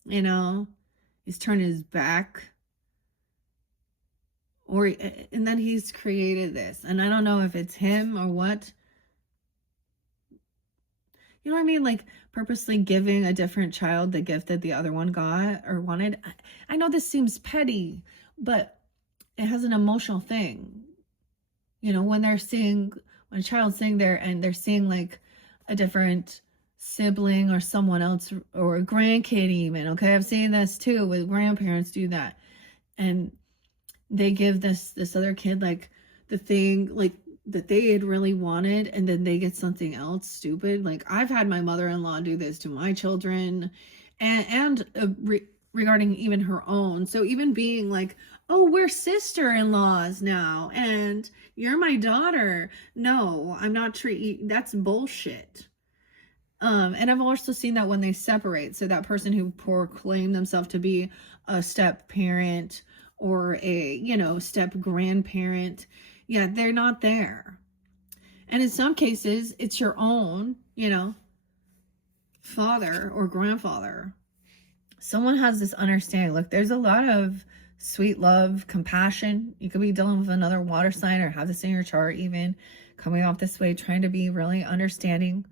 You know, he's turned his back. And then he's created this. And I don't know if it's him or what. You know what I mean? Like purposely giving a different child the gift that the other one got or wanted. I know this seems petty, but it has an emotional thing. You know, when a child's sitting there and they're seeing like a different sibling or someone else or a grandkid even. Okay, I've seen this too with grandparents do that. And they give this other kid like the thing like that they had really wanted, and then they get something else stupid. Like I've had my mother-in-law do this to my children, and regarding even her own. So even being like, oh, we're sister-in-laws now and you're my daughter. No, I'm not that's bullshit. And I've also seen that when they separate, so that person who proclaimed themselves to be a step parent or a, you know, step grandparent, yeah, they're not there. And in some cases, it's your own, you know, father or grandfather. Someone has this understanding. Look, there's a lot of sweet love, compassion. You could be dealing with another water sign or have this in your chart even coming off this way, trying to be really understanding.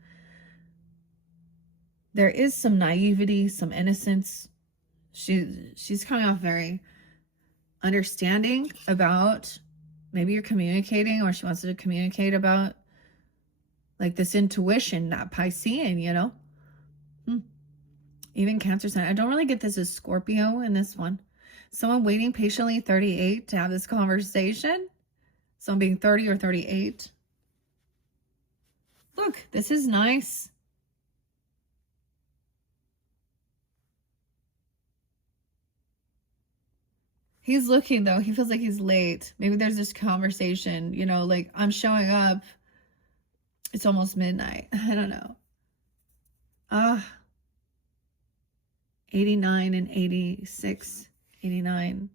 There is some naivety, some innocence. She's coming off very understanding about maybe you're communicating, or she wants to communicate about like this intuition, that Piscean, you know. Even Cancer sign. I don't really get this as Scorpio in this one. Someone waiting patiently, 38, to have this conversation. Someone being 30 or 38. Look, this is nice. He's looking though. He feels like he's late. Maybe there's this conversation, you know, like I'm showing up. It's almost midnight. I don't know. 89 and 86, 89.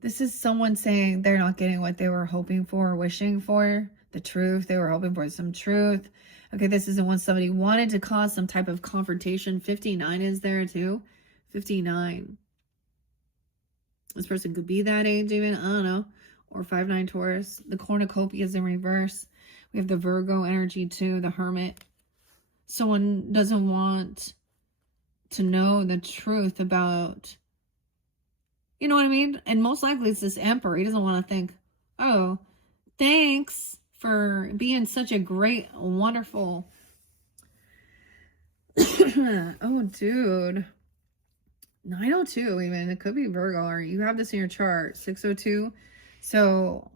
This is someone saying they're not getting what they were hoping for or wishing for. The truth. They were hoping for some truth. Okay, this isn't when somebody wanted to cause some type of confrontation. 59 is there too. 59. This person could be that age even. I don't know. Or 5-9 Taurus. The cornucopia is in reverse. We have the Virgo energy too. The Hermit. Someone doesn't want to know the truth about, you know what I mean? And most likely it's this Emperor. He doesn't want to think, oh, thanks for being such a great, wonderful. Oh, dude. 902 even. It could be Virgo, or you have this in your chart. 602. So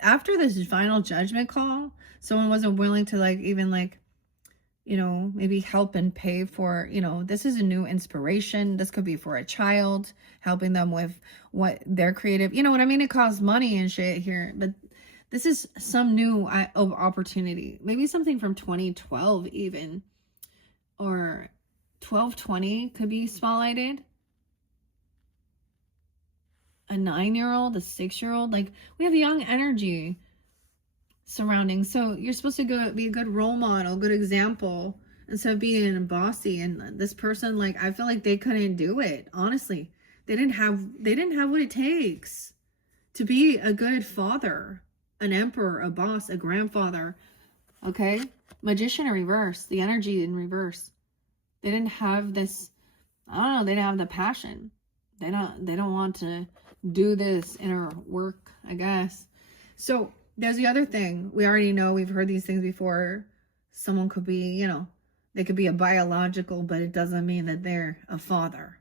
after this final judgment call, someone wasn't willing to like even like, you know, maybe help and pay for, you know, this is a new inspiration. This could be for a child, helping them with what their creative, you know what I mean? It costs money and shit here, but this is some new opportunity. Maybe something from 2012 even, or 1220 could be spotlighted. A 9-year-old, a 6-year-old, like we have young energy surrounding. So you're supposed to be a good role model, good example, instead of being bossy. And this person, like, I feel like they couldn't do it. Honestly, they didn't have what it takes to be a good father, an emperor, a boss, a grandfather. Okay, Magician in reverse, the energy in reverse. They didn't have this. I don't know. They didn't have the passion. They don't want to do this inner work, I guess. So there's the other thing. We already know, we've heard these things before. Someone could be, you know, they could be a biological, but it doesn't mean that they're a father.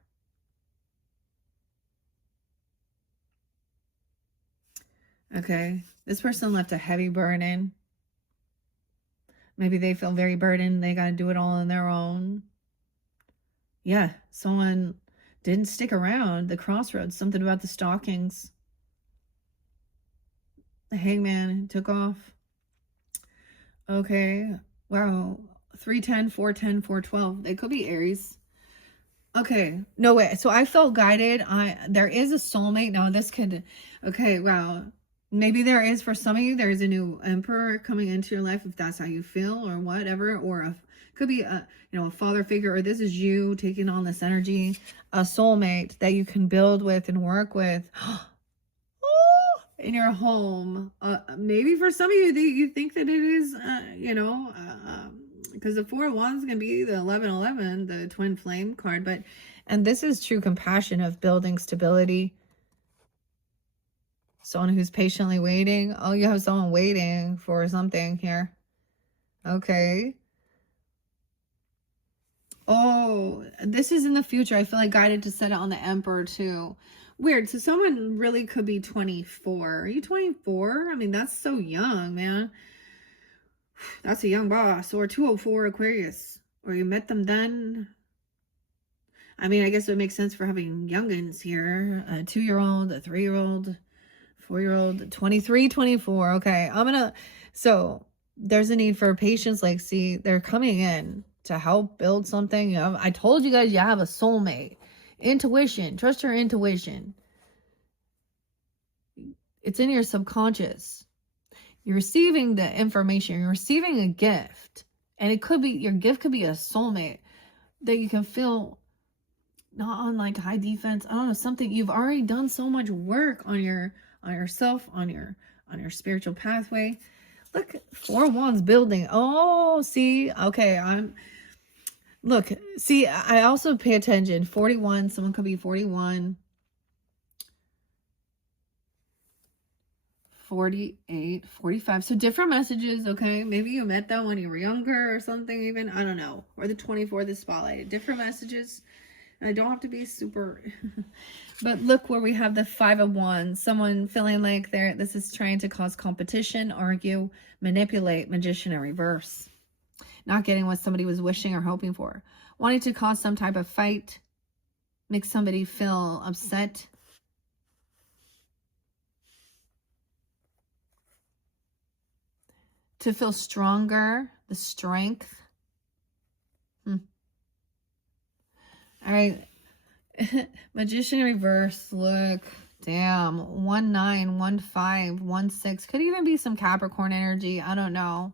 Okay, this person left a heavy burden. Maybe they feel very burdened. They got to do it all on their own. Yeah, someone didn't stick around. The crossroads, something about the stockings. The Hangman took off. Okay. Wow. 310, 410, 412. They could be Aries. Okay. No way. So I felt guided. There is a soulmate. Now this could, okay, wow. Maybe there is for some of you, there's a new emperor coming into your life if that's how you feel or whatever, or could be a, a father figure, or this is you taking on this energy, a soulmate that you can build with and work with. In your home. Maybe for some of you, you think that it is, because the 4 of Wands can be the 1111, the twin flame card, and this is true compassion of building stability. Someone who's patiently waiting. Oh, you have someone waiting for something here. Okay. Oh, this is in the future. I feel like guided to set it on the Emperor too. Weird. So someone really could be 24. Are you 24? I mean, that's so young, man. That's a young boss. Or 204 Aquarius. Or you met them then. I mean, I guess it would make sense for having youngins here. A 2-year-old, a 3-year-old, 4-year-old, 23, 24. Okay, so there's a need for patience. Like, see, they're coming in to help build something. I told you guys you have a soulmate. Intuition. Trust your intuition. It's in your subconscious. You're receiving the information. You're receiving a gift. And it could be, your gift could be a soulmate that you can feel not on like high defense. I don't know, something you've already done so much work on yourself, on your spiritual pathway. Look, 4 Wands building. Oh, see, okay, look, see, I also pay attention. 41, someone could be 41. 48, 45. So different messages, okay? Maybe you met them when you were younger or something even. I don't know. Or the 24, the spotlight. Different messages. And I don't have to be super... But look where we have the 5 of Wands. Someone feeling like this is trying to cause competition, argue, manipulate, magician in reverse. Not getting what somebody was wishing or hoping for. Wanting to cause some type of fight. Make somebody feel upset. To feel stronger, the strength. All right. Magician reverse, look. Damn. 1, 9, 1, 5, 1, 6. Could even be some Capricorn energy. I don't know.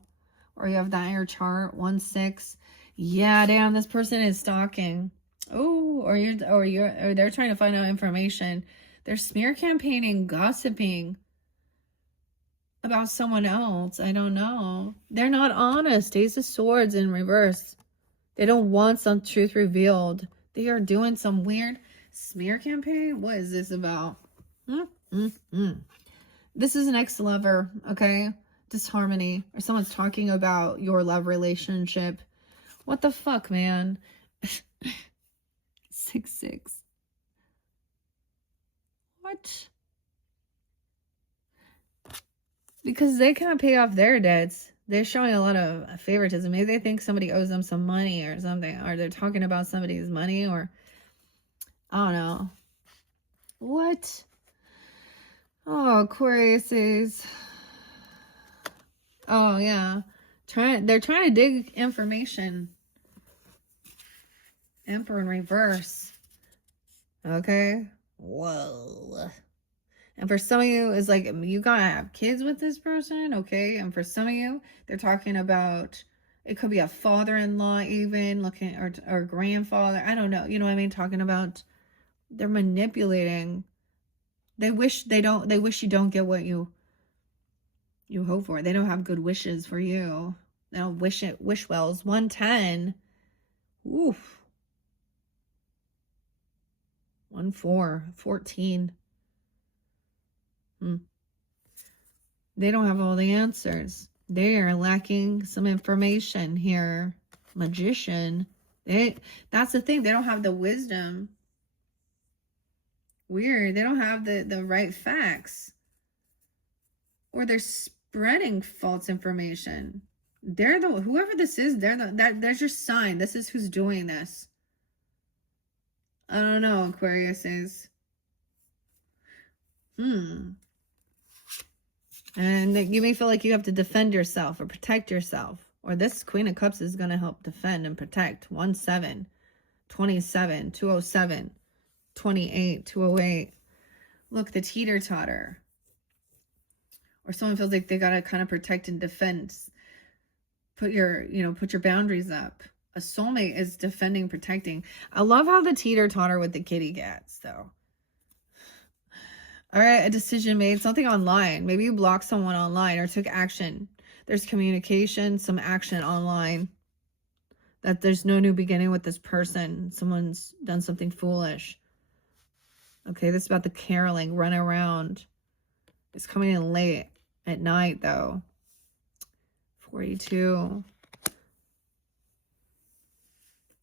Or you have that in your chart. 1, 6. Yeah, damn, this person is stalking. Oh, or they're trying to find out information. They're smear campaigning, gossiping about someone else. I don't know. They're not honest. Ace of Swords in reverse. They don't want some truth revealed. They are doing some weird smear campaign. What is this about? This is an ex-lover, okay? Disharmony. Or someone's talking about your love relationship. What the fuck, man? 6, 6. What? Because they can't pay off their debts. They're showing a lot of favoritism. Maybe they think somebody owes them some money or something. Or they're talking about somebody's money, or I don't know. What? Oh, Aquarius is... Oh, yeah. They're trying to dig information. Emperor in reverse. Okay. Whoa. And for some of you, it's like, you gotta have kids with this person, okay? And for some of you, they're talking about, it could be a father-in-law even, looking, or grandfather, I don't know, you know what I mean? Talking about, they're manipulating. They wish you don't get what you hope for. They don't have good wishes for you. They don't wish wells. 110. Oof. 1, 4, 14. They don't have all the answers. They are lacking some information here. Magician. That's the thing. They don't have the wisdom. Weird. They don't have the right facts. Or they're spreading false information. Whoever this is, there's your sign. This is who's doing this. I don't know, Aquarius is. And that you may feel like you have to defend yourself or protect yourself. Or this Queen of Cups is going to help defend and protect. 1-7, 27, 207, 28, 208. Look, the teeter-totter. Or someone feels like they got to kind of protect and defend. Put your boundaries up. A soulmate is defending, protecting. I love how the teeter-totter with the kitty cats, though. All right, a decision made, something online. Maybe you blocked someone online or took action. There's communication, some action online. That there's no new beginning with this person. Someone's done something foolish. Okay, this is about the caroling, run around. It's coming in late at night, though. 42.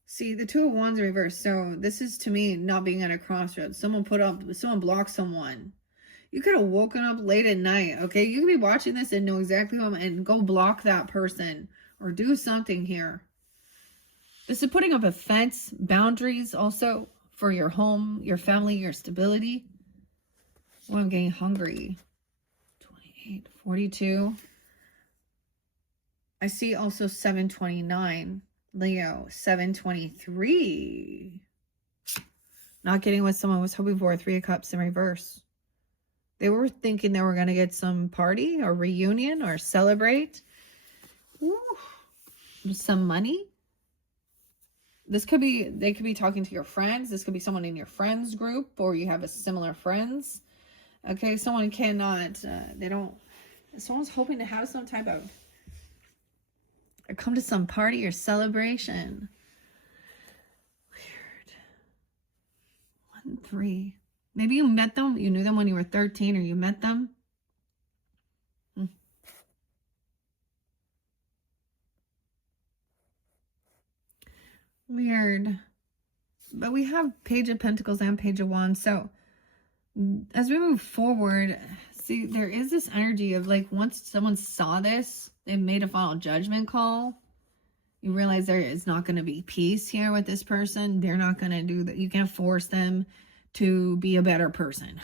See, the Two of Wands reversed. So this is, to me, not being at a crossroads. Someone blocked someone. You could have woken up late at night, okay? You could be watching this and know exactly who and go block that person or do something here. This is putting up a fence, boundaries also for your home, your family, your stability. Oh, I'm getting hungry. 28, 42. I see also 729. Leo, 723. Not getting what someone was hoping for. 3 of Cups in reverse. They were thinking they were going to get some party or reunion or celebrate. Ooh, some money. This could be, they could be talking to your friends. This could be someone in your friends group, or you have a similar friends. Okay, someone cannot, someone's hoping to have some type of, or come to some party or celebration. Weird. 1, 3. Maybe you met them. You knew them when you were 13, or you met them. Weird. But we have Page of Pentacles and Page of Wands. So as we move forward, see, there is this energy of like, once someone saw this, they made a final judgment call. You realize there is not going to be peace here with this person. They're not going to do that. You can't force them to be a better person.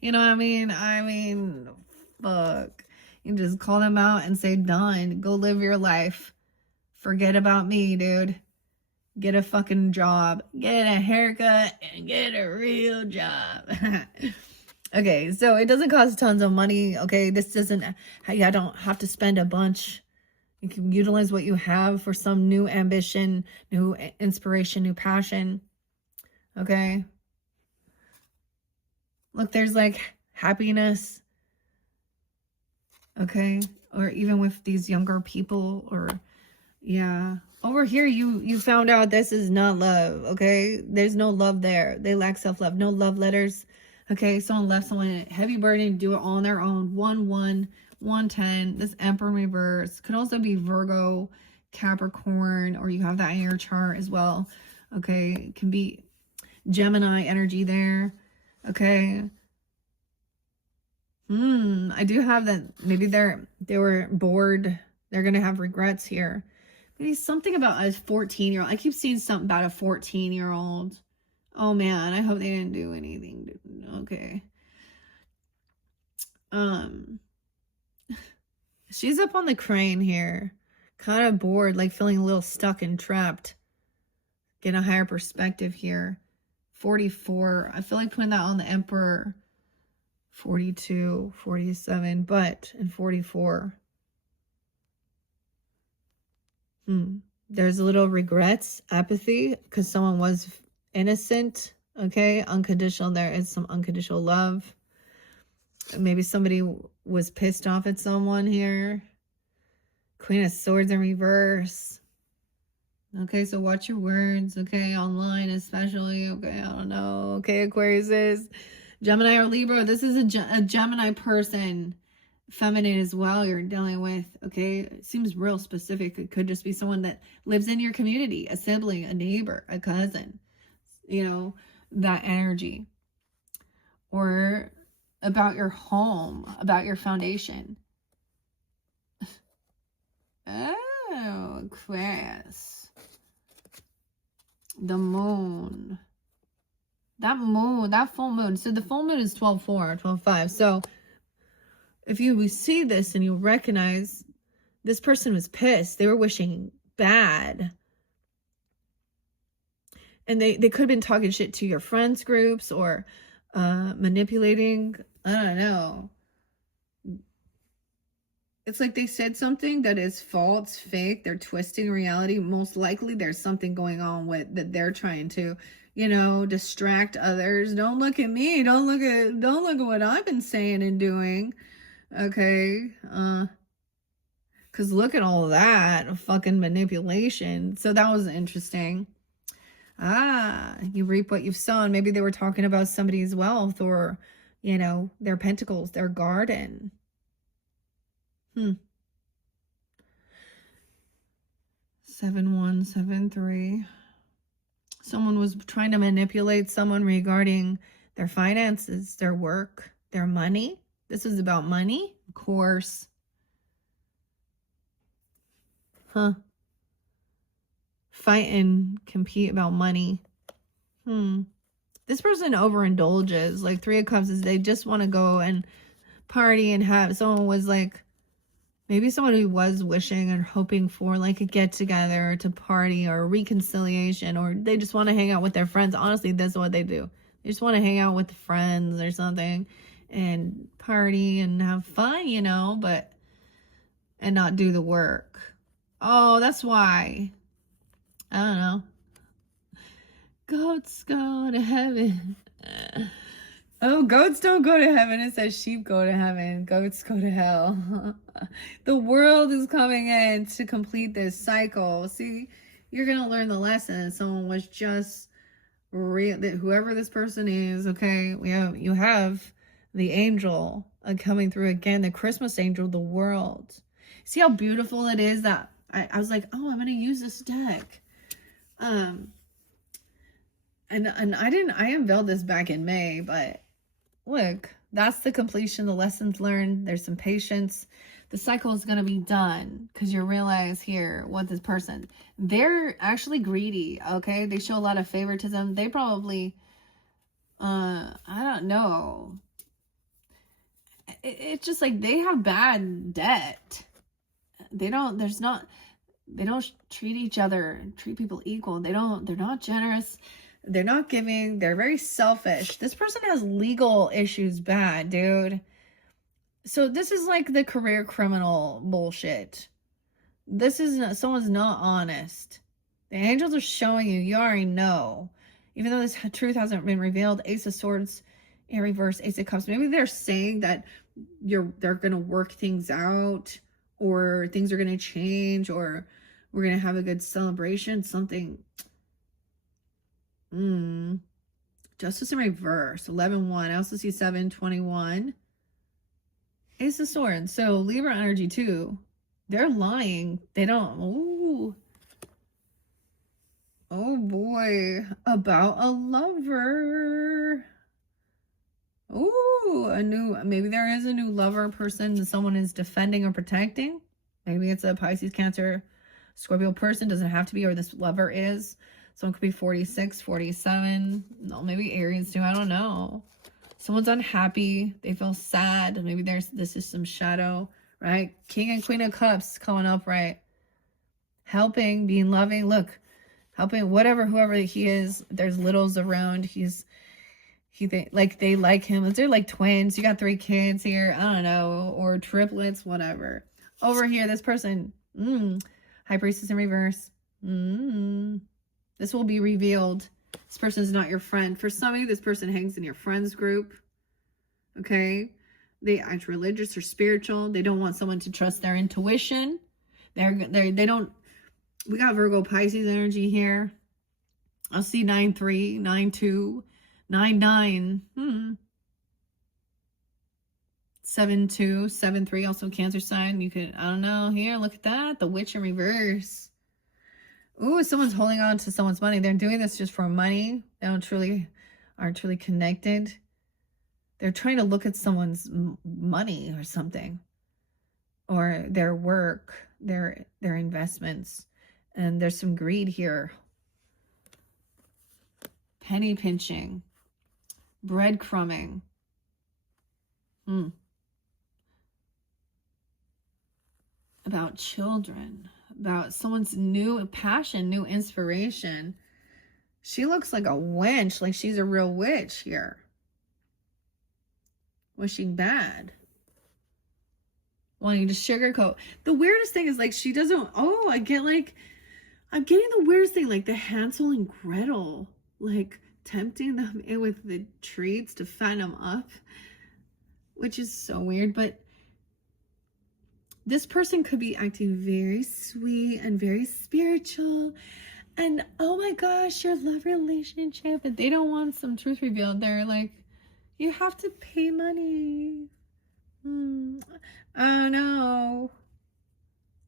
You know what I mean? Fuck. You just call them out and say, done. Go live your life. Forget about me, dude. Get a fucking job. Get a haircut and get a real job. Okay, so it doesn't cost tons of money. Okay, this doesn't, I don't have to spend a bunch. You can utilize what you have for some new ambition, new inspiration, new passion. Okay. Look, there's like happiness. Okay. Or even with these younger people, or yeah. Over here, you found out this is not love. Okay. There's no love there. They lack self-love. No love letters. Okay. Someone left someone a heavy burden, do it all on their own. 1, 1, 110. This Emperor in reverse could also be Virgo, Capricorn, or you have that in your chart as well. Okay. It can be Gemini energy there. Okay. I do have that. Maybe they were bored. They're going to have regrets here. Maybe something about a 14-year-old. I keep seeing something about a 14-year-old. Oh man, I hope they didn't do anything. Okay. She's up on the crane here. Kind of bored, like feeling a little stuck and trapped. Get a higher perspective here. 44. I feel like putting that on the Emperor. 42, 47, but in 44. There's a little regrets, apathy, because someone was innocent. Okay, unconditional. There is some unconditional love. Maybe somebody was pissed off at someone here. Queen of Swords in reverse. Okay, so watch your words. Okay, online especially. Okay, I don't know. Okay, Aquarius is Gemini or Libra. This is a Gemini person. Feminine as well you're dealing with. Okay, it seems real specific. It could just be someone that lives in your community, a sibling, a neighbor, a cousin, you know, that energy. Or about your home, about your foundation. Oh, Aquarius. The moon. That full moon. So the full moon is 12-4, 12-5. So if you see this and you recognize this person was pissed, they were wishing bad. And they could have been talking shit to your friends groups or manipulating. I don't know. It's like they said something that is false, fake. They're twisting reality. Most likely there's something going on with that they're trying to, distract others. Don't look at me. Don't look at what I've been saying and doing. Okay. Because look at all that fucking manipulation. So that was interesting. You reap what you've sown. Maybe they were talking about somebody's wealth or, their pentacles, their garden. 7173. Someone was trying to manipulate someone regarding their finances, their work, their money. This is about money, of course. Fight and compete about money. This person overindulges. Like 3 of Cups is they just want to go and party and have. Someone was like, maybe someone who was wishing and hoping for like a get together to party or a reconciliation, or they just want to hang out with their friends. Honestly, that's what they do. They just want to hang out with friends or something and party and have fun, but and not do the work. Oh, that's why. I don't know. Goats go to heaven. Oh, goats don't go to heaven. It says sheep go to heaven. Goats go to hell. The world is coming in to complete this cycle. See, you're going to learn the lesson. Someone was just real. Whoever this person is, okay, you have the angel coming through again, the Christmas angel, the world. See how beautiful it is that I was like, oh, I'm going to use this deck. And I unveiled this back in May, but look, that's the completion, the lessons learned. There's some patience. The cycle is going to be done because you realize here what this person, they're actually greedy. Okay. They show a lot of favoritism. They probably, I don't know. It's just like they have bad debt. They don't treat each other, treat people equal. They're not generous. They're not giving. They're very selfish. This person has legal issues bad, dude. So this is like the career criminal bullshit. This is someone's not honest. The angels are showing you already know. Even though this truth hasn't been revealed, Ace of Swords in reverse, Ace of Cups. Maybe they're saying that they're going to work things out, or things are going to change, or we're going to have a good celebration, something. Justice in reverse, 11-1. I also see 7-21. Ace of Swords. So Libra energy too. They're lying. They don't. Ooh. Oh boy. About a lover. Ooh, maybe there is a new lover person that someone is defending or protecting. Maybe it's a Pisces, Cancer, Scorpio person. Doesn't have to be, or this lover is. Someone could be 46, 47. No, maybe Aries too. I don't know. Someone's unhappy. They feel sad. Maybe this is some shadow, right? King and Queen of Cups coming up, right? Helping, being loving. Look, helping whoever he is. There's littles around. They like him. They're like twins. You got 3 kids here. I don't know, or triplets, whatever. Over here, this person, High Priestess in reverse. This will be revealed. This person is not your friend. For some of you, this person hangs in your friends group. Okay? They act religious or spiritual. They don't want someone to trust their intuition. They don't. We got Virgo Pisces energy here. I'll see 9-3, 9-2, 9-9. 7-2, 7-3. Also Cancer sign. You could, I don't know. Here, look at that. The Witch in reverse. Ooh, someone's holding on to someone's money. They're doing this just for money. They aren't truly connected. They're trying to look at someone's money or something, or their work, their investments, and there's some greed here. Penny pinching, breadcrumbing. about children, about someone's new passion, new inspiration. She looks like a wench, like she's a real witch here. Was she bad? Wanting to sugarcoat. The weirdest thing is like she doesn't, oh, I'm getting the weirdest thing, like the Hansel and Gretel, like tempting them in with the treats to fatten them up, which is so weird. But this person could be acting very sweet and very spiritual. And oh my gosh, your love relationship. But they don't want some truth revealed. They're like, you have to pay money. Oh no.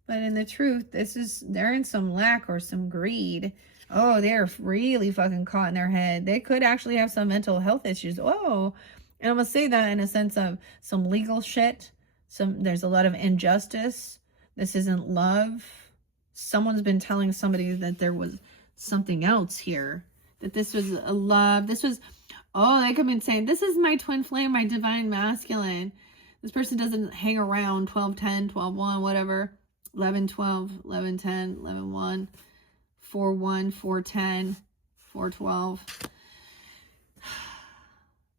But in the truth, they're in some lack or some greed. Oh, they're really fucking caught in their head. They could actually have some mental health issues. Oh, and I'm gonna say that in a sense of some legal shit. There's a lot of injustice. This isn't love. Someone's been telling somebody that there was something else here. That this was a love. They could have been saying, this is my twin flame, my divine masculine. This person doesn't hang around 12-10, 12-1, whatever. 11-12, 11-10, 11-1, 4-1, 4-10, 4-12,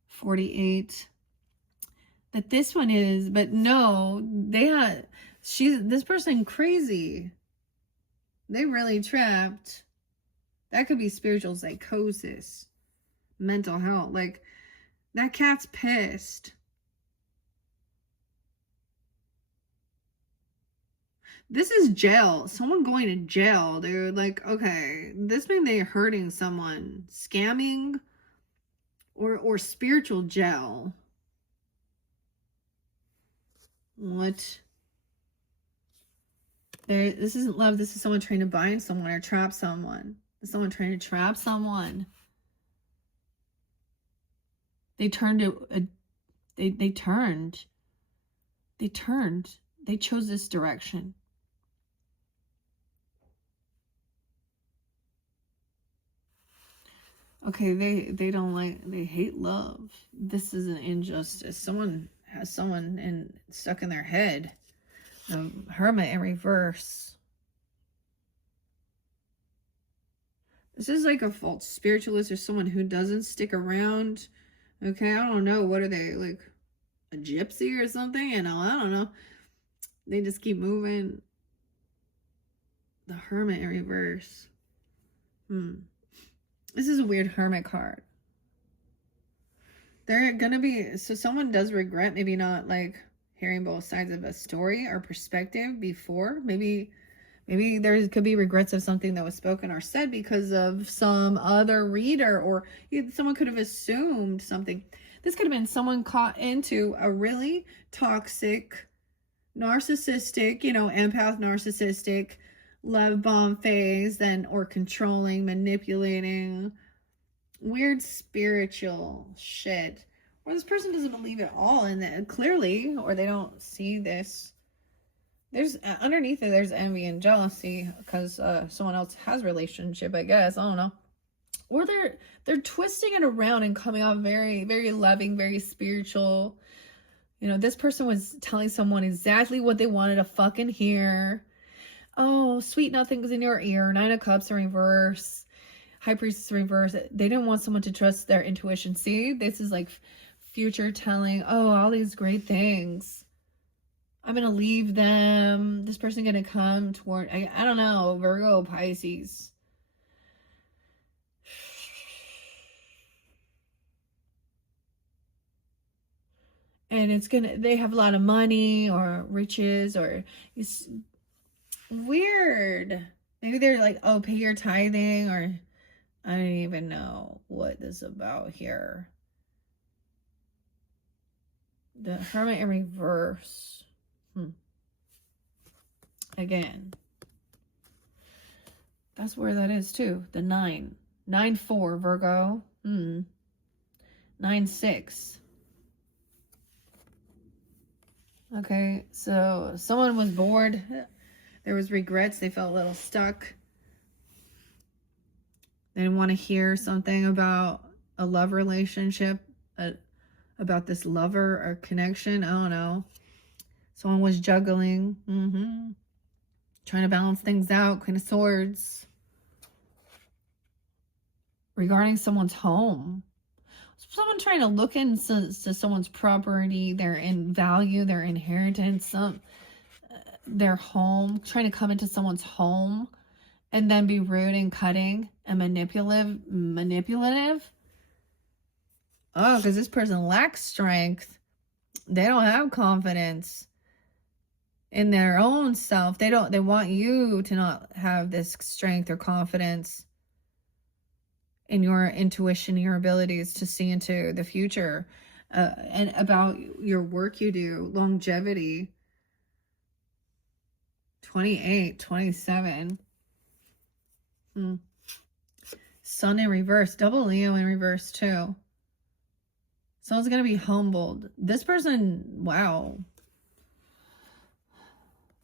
48. That this one is, but no, this person crazy. They really trapped. That could be spiritual psychosis, mental health. Like, that cat's pissed. This is jail. Someone going to jail, dude. Like, okay, this means they're hurting someone. Scamming or spiritual jail. What? This isn't love. This is someone trying to bind someone or trap someone. Someone trying to trap someone. They turned to they turned. They chose this direction. Okay, they hate love. This is an injustice. Someone has someone stuck in their head. The Hermit in reverse. This is like a false spiritualist or someone who doesn't stick around. Okay, I don't know. What are they, like a gypsy or something? You know, I don't know. They just keep moving. The Hermit in reverse. This is a weird Hermit card. They're gonna be, so someone does regret maybe not like hearing both sides of a story or perspective before. Maybe there could be regrets of something that was spoken or said because of some other reader, or someone could have assumed something. This could have been someone caught into a really toxic, narcissistic, empath, narcissistic love bomb phase, or controlling, manipulating, weird spiritual shit, or this person doesn't believe at all in that clearly, or they don't see this. There's underneath it, there's envy and jealousy because someone else has a relationship, I guess. I don't know. Or they're twisting it around and coming off very, very loving, very spiritual. This person was telling someone exactly what they wanted to fucking hear. Oh, sweet nothing's in your ear. 9 of Cups in reverse. High Priestess reverse. They didn't want someone to trust their intuition. See, this is like future telling. Oh, all these great things. I'm going to leave them. This person going to come toward, I don't know, Virgo, Pisces. And they have a lot of money or riches, or it's weird. Maybe they're like, oh, pay your tithing, or I don't even know what this is about here. The Hermit in reverse. Again. That's where that is too. The 9. 9-4, Virgo. 9-6. Okay, so someone was bored. There was regrets. They felt a little stuck. They didn't want to hear something about a love relationship, about this lover or connection. I don't know. Someone was juggling. Trying to balance things out. Queen of Swords. Regarding someone's home. Someone trying to look into someone's property, their value, their inheritance, their home, trying to come into someone's home and then be rude and cutting and manipulative. Oh, because this person lacks strength. They don't have confidence in their own self. They want you to not have this strength or confidence in your intuition, your abilities to see into the future, and about your work you do, longevity. 28, 27. Sun in reverse, double Leo in reverse too. Someone's going to be humbled. This person, wow.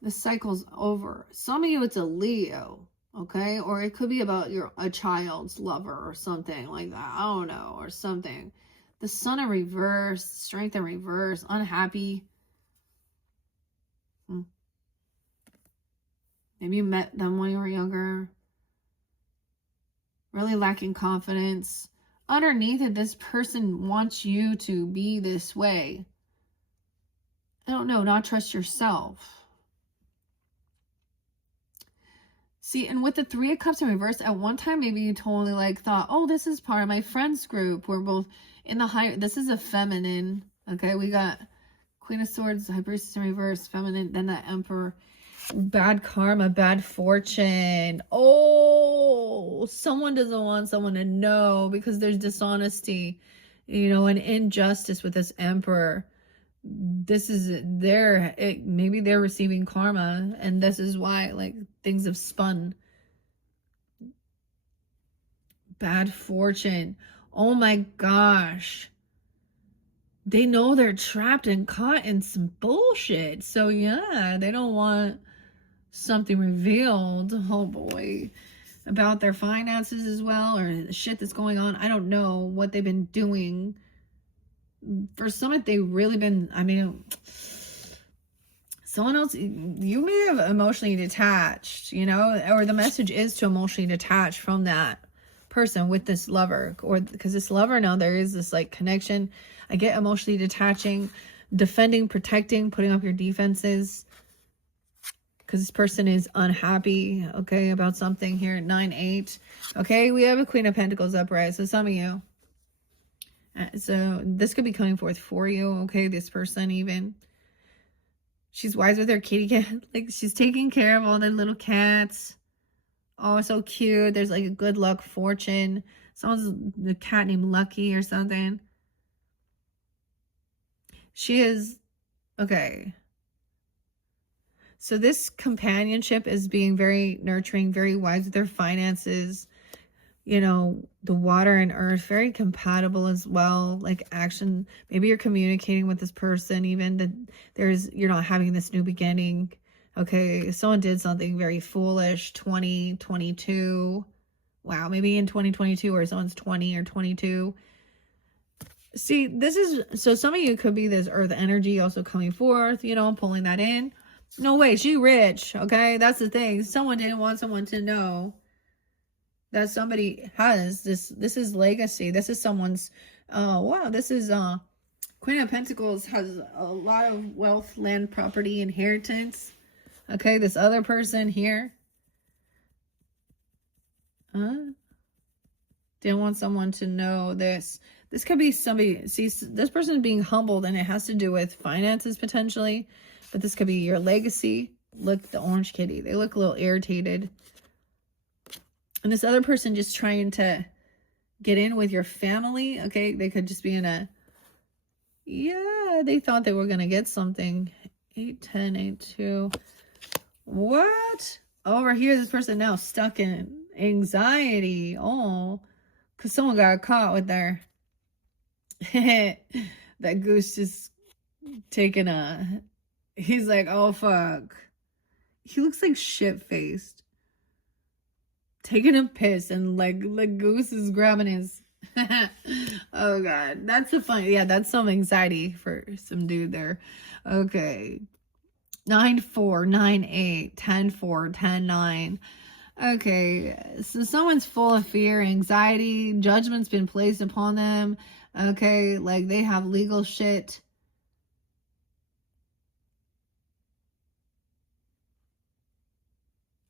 The cycle's over. Some of you, it's a Leo, okay? Or it could be about a child's lover or something like that. I don't know, or something. The Sun in reverse, strength in reverse, unhappy. Maybe you met them when you were younger. Really lacking confidence. Underneath it, this person wants you to be this way. I don't know, not trust yourself. See, and with the Three of Cups in reverse, at one time, maybe you totally like thought, oh, this is part of my friends group. We're both in the higher, this is a feminine. Okay, we got Queen of Swords, High Priestess in reverse, feminine, then the Emperor. Bad karma, bad fortune. Oh, someone doesn't want someone to know because there's dishonesty, you know, and injustice with this Emperor. This is maybe they're receiving karma, and this is why, like, things have spun. Bad fortune. Oh my gosh. They know they're trapped and caught in some bullshit. So yeah, they don't want something revealed, oh boy, about their finances as well, or the shit that's going on. I don't know what they've been doing. For some, they've really been, I mean, someone else, you may have emotionally detached, you know, or the message is to emotionally detach from that person with this lover, or because this lover, now there is this like connection. I get emotionally detaching, defending, protecting, putting up your defenses, because this person is unhappy, okay, about something here. 9-8. Okay, we have a Queen of Pentacles upright. So some of you. So this could be coming forth for you, okay, this person even. She's wise with her kitty cat. Like, she's taking care of all the little cats. Oh, so cute. There's like a good luck fortune. Someone's the cat named Lucky or something. She is, okay. So this companionship is being very nurturing, very wise with their finances. You know, the water and earth, very compatible as well. Like action, maybe you're communicating with this person, even that you're not having this new beginning. Okay, someone did something very foolish, 2022. Wow, maybe in 2022, or someone's 20 or 22. See, this is, so some of you could be this earth energy also coming forth, you know, pulling that in. No way, she rich, okay? That's the thing. Someone didn't want someone to know that somebody has this. This is legacy. This is someone's, wow, this is, Queen of Pentacles has a lot of wealth, land, property, inheritance. Okay, this other person here, didn't want someone to know this. This could be somebody, see, this person is being humbled, and it has to do with finances potentially. But this could be your legacy. Look, the orange kitty. They look a little irritated. And this other person just trying to get in with your family. Okay, they could just be in a, yeah, they thought they were going to get something. 8, 10, 8, 2. What? Over here, this person now stuck in anxiety. Oh, because someone got caught with their, that goose just taking a, he's like, oh, fuck. He looks like shit-faced. Taking a piss, and like Goose is grabbing his... Oh, God. That's a fun... Yeah, that's some anxiety for some dude there. Okay. 9-4, 9-8, 10-4, 10-9. Okay, so someone's full of fear, anxiety, judgment's been placed upon them. Okay, like they have legal shit.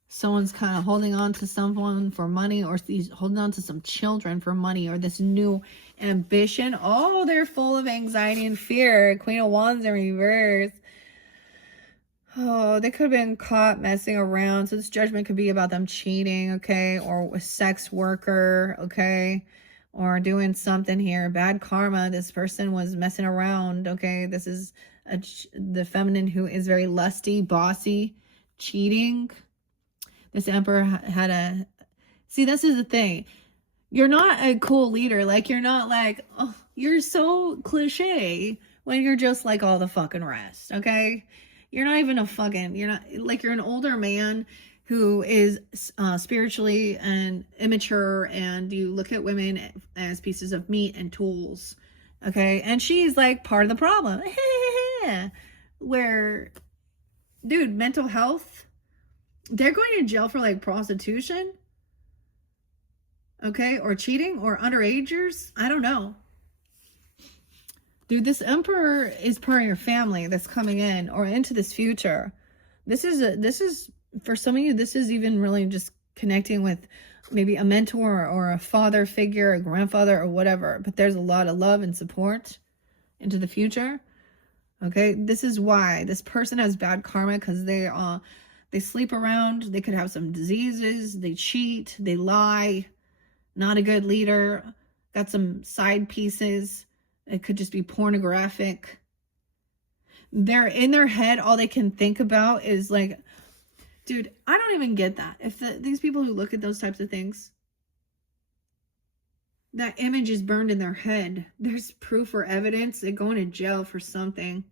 Someone's kind of holding on to someone for money, or he's holding on to some children for money, or this new ambition. Oh, they're full of anxiety and fear. Queen of Wands in reverse. Oh, they could have been caught messing around. So this judgment could be about them cheating, okay? Or a sex worker, okay? Or doing something here. Bad karma. This person was messing around, okay? This is the feminine who is very lusty, bossy, cheating. This emperor had a... See, this is the thing. You're not a cool leader. Like, you're not like, oh, you're so cliche when you're just like all the fucking rest, okay? You're not even a fucking, you're not, like, you're an older man who is spiritually and immature, and you look at women as pieces of meat and tools, okay? And she's like part of the problem. Where, dude, mental health, they're going to jail for like prostitution, okay? Or cheating, or underagers. I don't know. Dude, this emperor is part of your family that's coming in or into this future. This is for some of you, this is even really just connecting with maybe a mentor or a father figure, a grandfather or whatever. But there's a lot of love and support into the future. Okay, this is why this person has bad karma, because they sleep around. They could have some diseases. They cheat. They lie. Not a good leader. Got some side pieces. It could just be pornographic. They're in their head. All they can think about is like, dude, I don't even get that. If these people who look at those types of things, that image is burned in their head. There's proof or evidence. They're going to jail for something,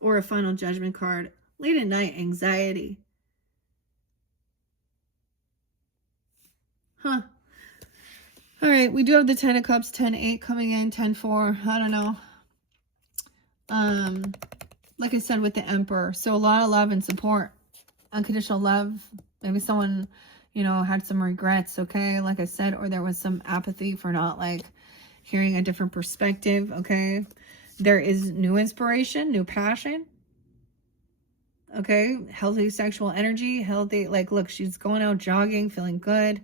or a final judgment card. Late at night, anxiety. Huh. All right, we do have the 10 of Cups, 10-8 coming in, 10-4. I don't know. Like I said, with the Emperor. So a lot of love and support. Unconditional love. Maybe someone, you know, had some regrets, okay? Like I said, or there was some apathy for not, like, hearing a different perspective, okay? There is new inspiration, new passion. Okay? Healthy sexual energy, healthy, like, look, she's going out jogging, feeling good.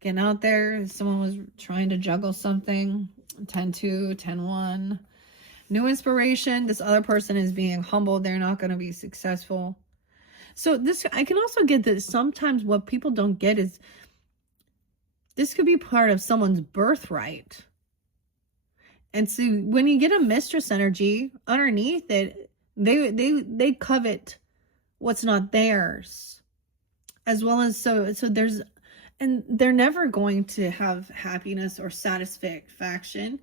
Getting out there. Someone was trying to juggle something. 10-2, 10-1. New inspiration. This other person is being humbled. They're not going to be successful. So this, I can also get that sometimes what people don't get is this could be part of someone's birthright. And so when you get a mistress energy underneath it, they covet what's not theirs. As well as, so there's, and they're never going to have happiness or satisfaction.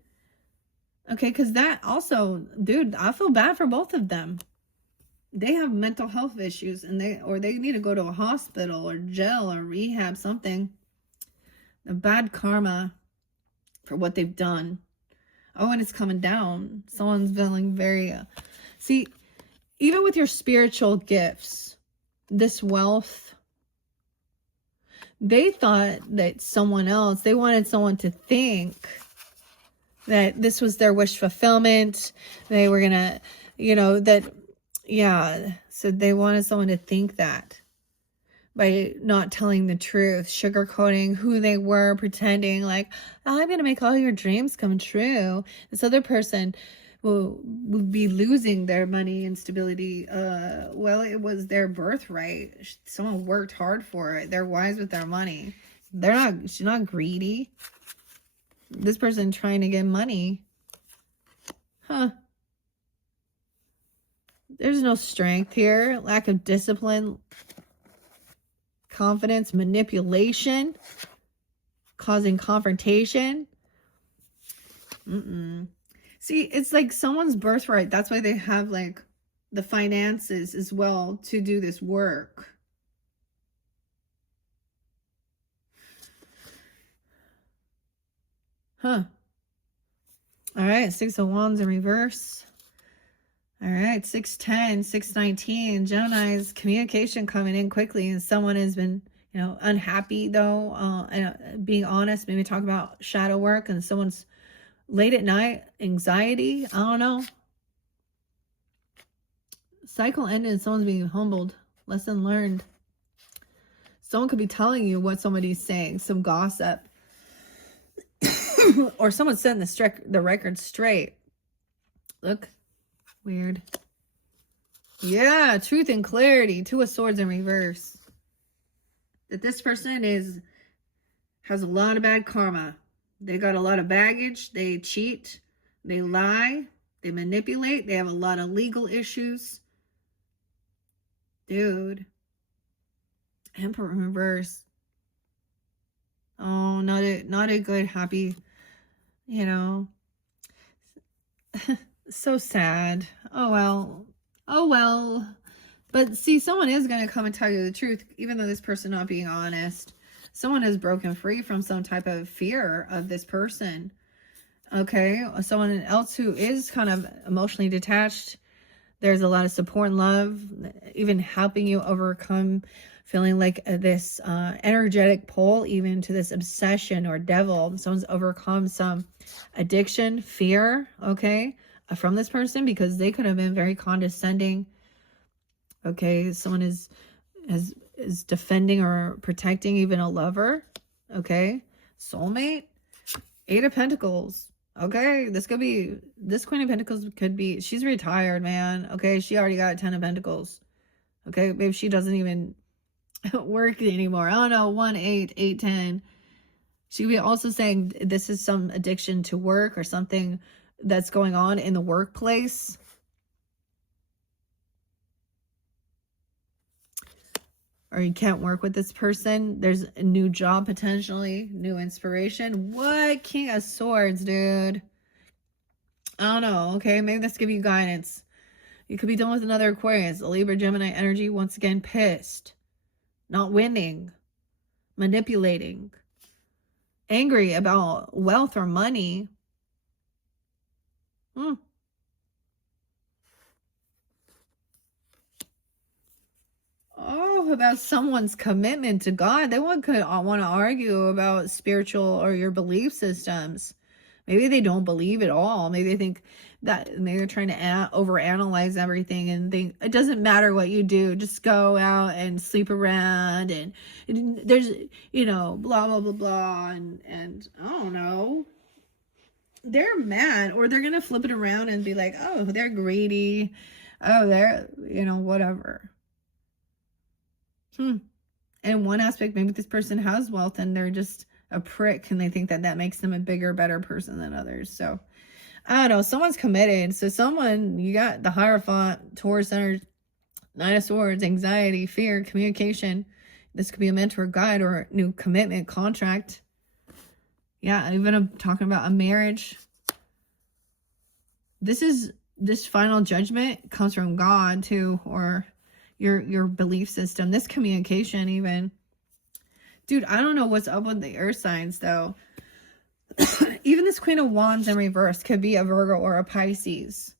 Okay, because that also, dude, I feel bad for both of them. They have mental health issues, and they need to go to a hospital or jail or rehab, something. The bad karma for what they've done. Oh, and it's coming down. Someone's feeling very... see, even with your spiritual gifts, this wealth, they thought that someone else, they wanted someone to think that this was their wish fulfillment. They were gonna, you know, that, yeah. So they wanted someone to think that by not telling the truth, sugarcoating who they were, pretending like, oh, I'm gonna make all your dreams come true. This other person will be losing their money and stability. Well, it was their birthright. Someone worked hard for it. They're wise with their money. She's not greedy. This person trying to get money. Huh. There's no strength here. Lack of discipline. Confidence. Manipulation. Causing confrontation. See, it's like someone's birthright. That's why they have, like, the finances as well to do this work. Huh. All right, 6 of Wands in reverse. All right, 610, 619. Gemini's communication coming in quickly, and someone has been, unhappy though. Being honest, maybe talk about shadow work, and someone's late at night, anxiety. I don't know. Cycle ended, someone's being humbled. Lesson learned. Someone could be telling you what somebody's saying, some gossip. Or someone's setting the record straight. Look. Weird. Yeah, truth and clarity. Two of Swords in reverse. That this person has a lot of bad karma. They got a lot of baggage. They cheat. They lie. They manipulate. They have a lot of legal issues. Dude. Emperor in reverse. Oh, not a good, happy, so sad. Oh, well. Oh, well. But see, someone is going to come and tell you the truth, even though this person not being honest. Someone has broken free from some type of fear of this person. Okay? Someone else who is kind of emotionally detached. There's a lot of support and love, even helping you overcome feeling like this energetic pull, even to this obsession or devil. Someone's overcome some addiction, fear, okay, from this person, because they could have been very condescending. Okay, someone is defending or protecting even a lover. Okay, soulmate, 8 of Pentacles. Okay, this Queen of Pentacles could be, she's retired, man. Okay, she already got 10 of Pentacles. Okay, maybe she doesn't even work anymore. I don't know, 1, 8, 8, 10. She could be also saying this is some addiction to work or something that's going on in the workplace. Or you can't work with this person. There's a new job potentially, new inspiration. What? King of Swords, dude. I don't know, okay? Maybe this give you guidance. You could be dealing with another Aquarius, a Libra, Gemini energy, once again pissed. Not winning. Manipulating. Angry about wealth or money. Oh, about someone's commitment to God. They want to argue about spiritual or your belief systems. Maybe they don't believe at all. Maybe they think that maybe they're trying to overanalyze everything and think it doesn't matter what you do. Just go out and sleep around and there's, blah, blah, blah, blah. And I don't know. They're mad, or they're going to flip it around and be like, oh, they're greedy. Oh, they're, whatever. And one aspect, maybe this person has wealth and they're just a prick and they think that makes them a bigger, better person than others. So, I don't know. Someone's committed. So you got the Hierophant, Taurus energy, 9 of Swords, anxiety, fear, communication. This could be a mentor, guide, or a new commitment, contract. Yeah, even I'm talking about a marriage. This final judgment comes from God too, or your belief system. This communication even. Dude, I don't know what's up with the earth signs though. Even this Queen of Wands in reverse could be a Virgo or a Pisces.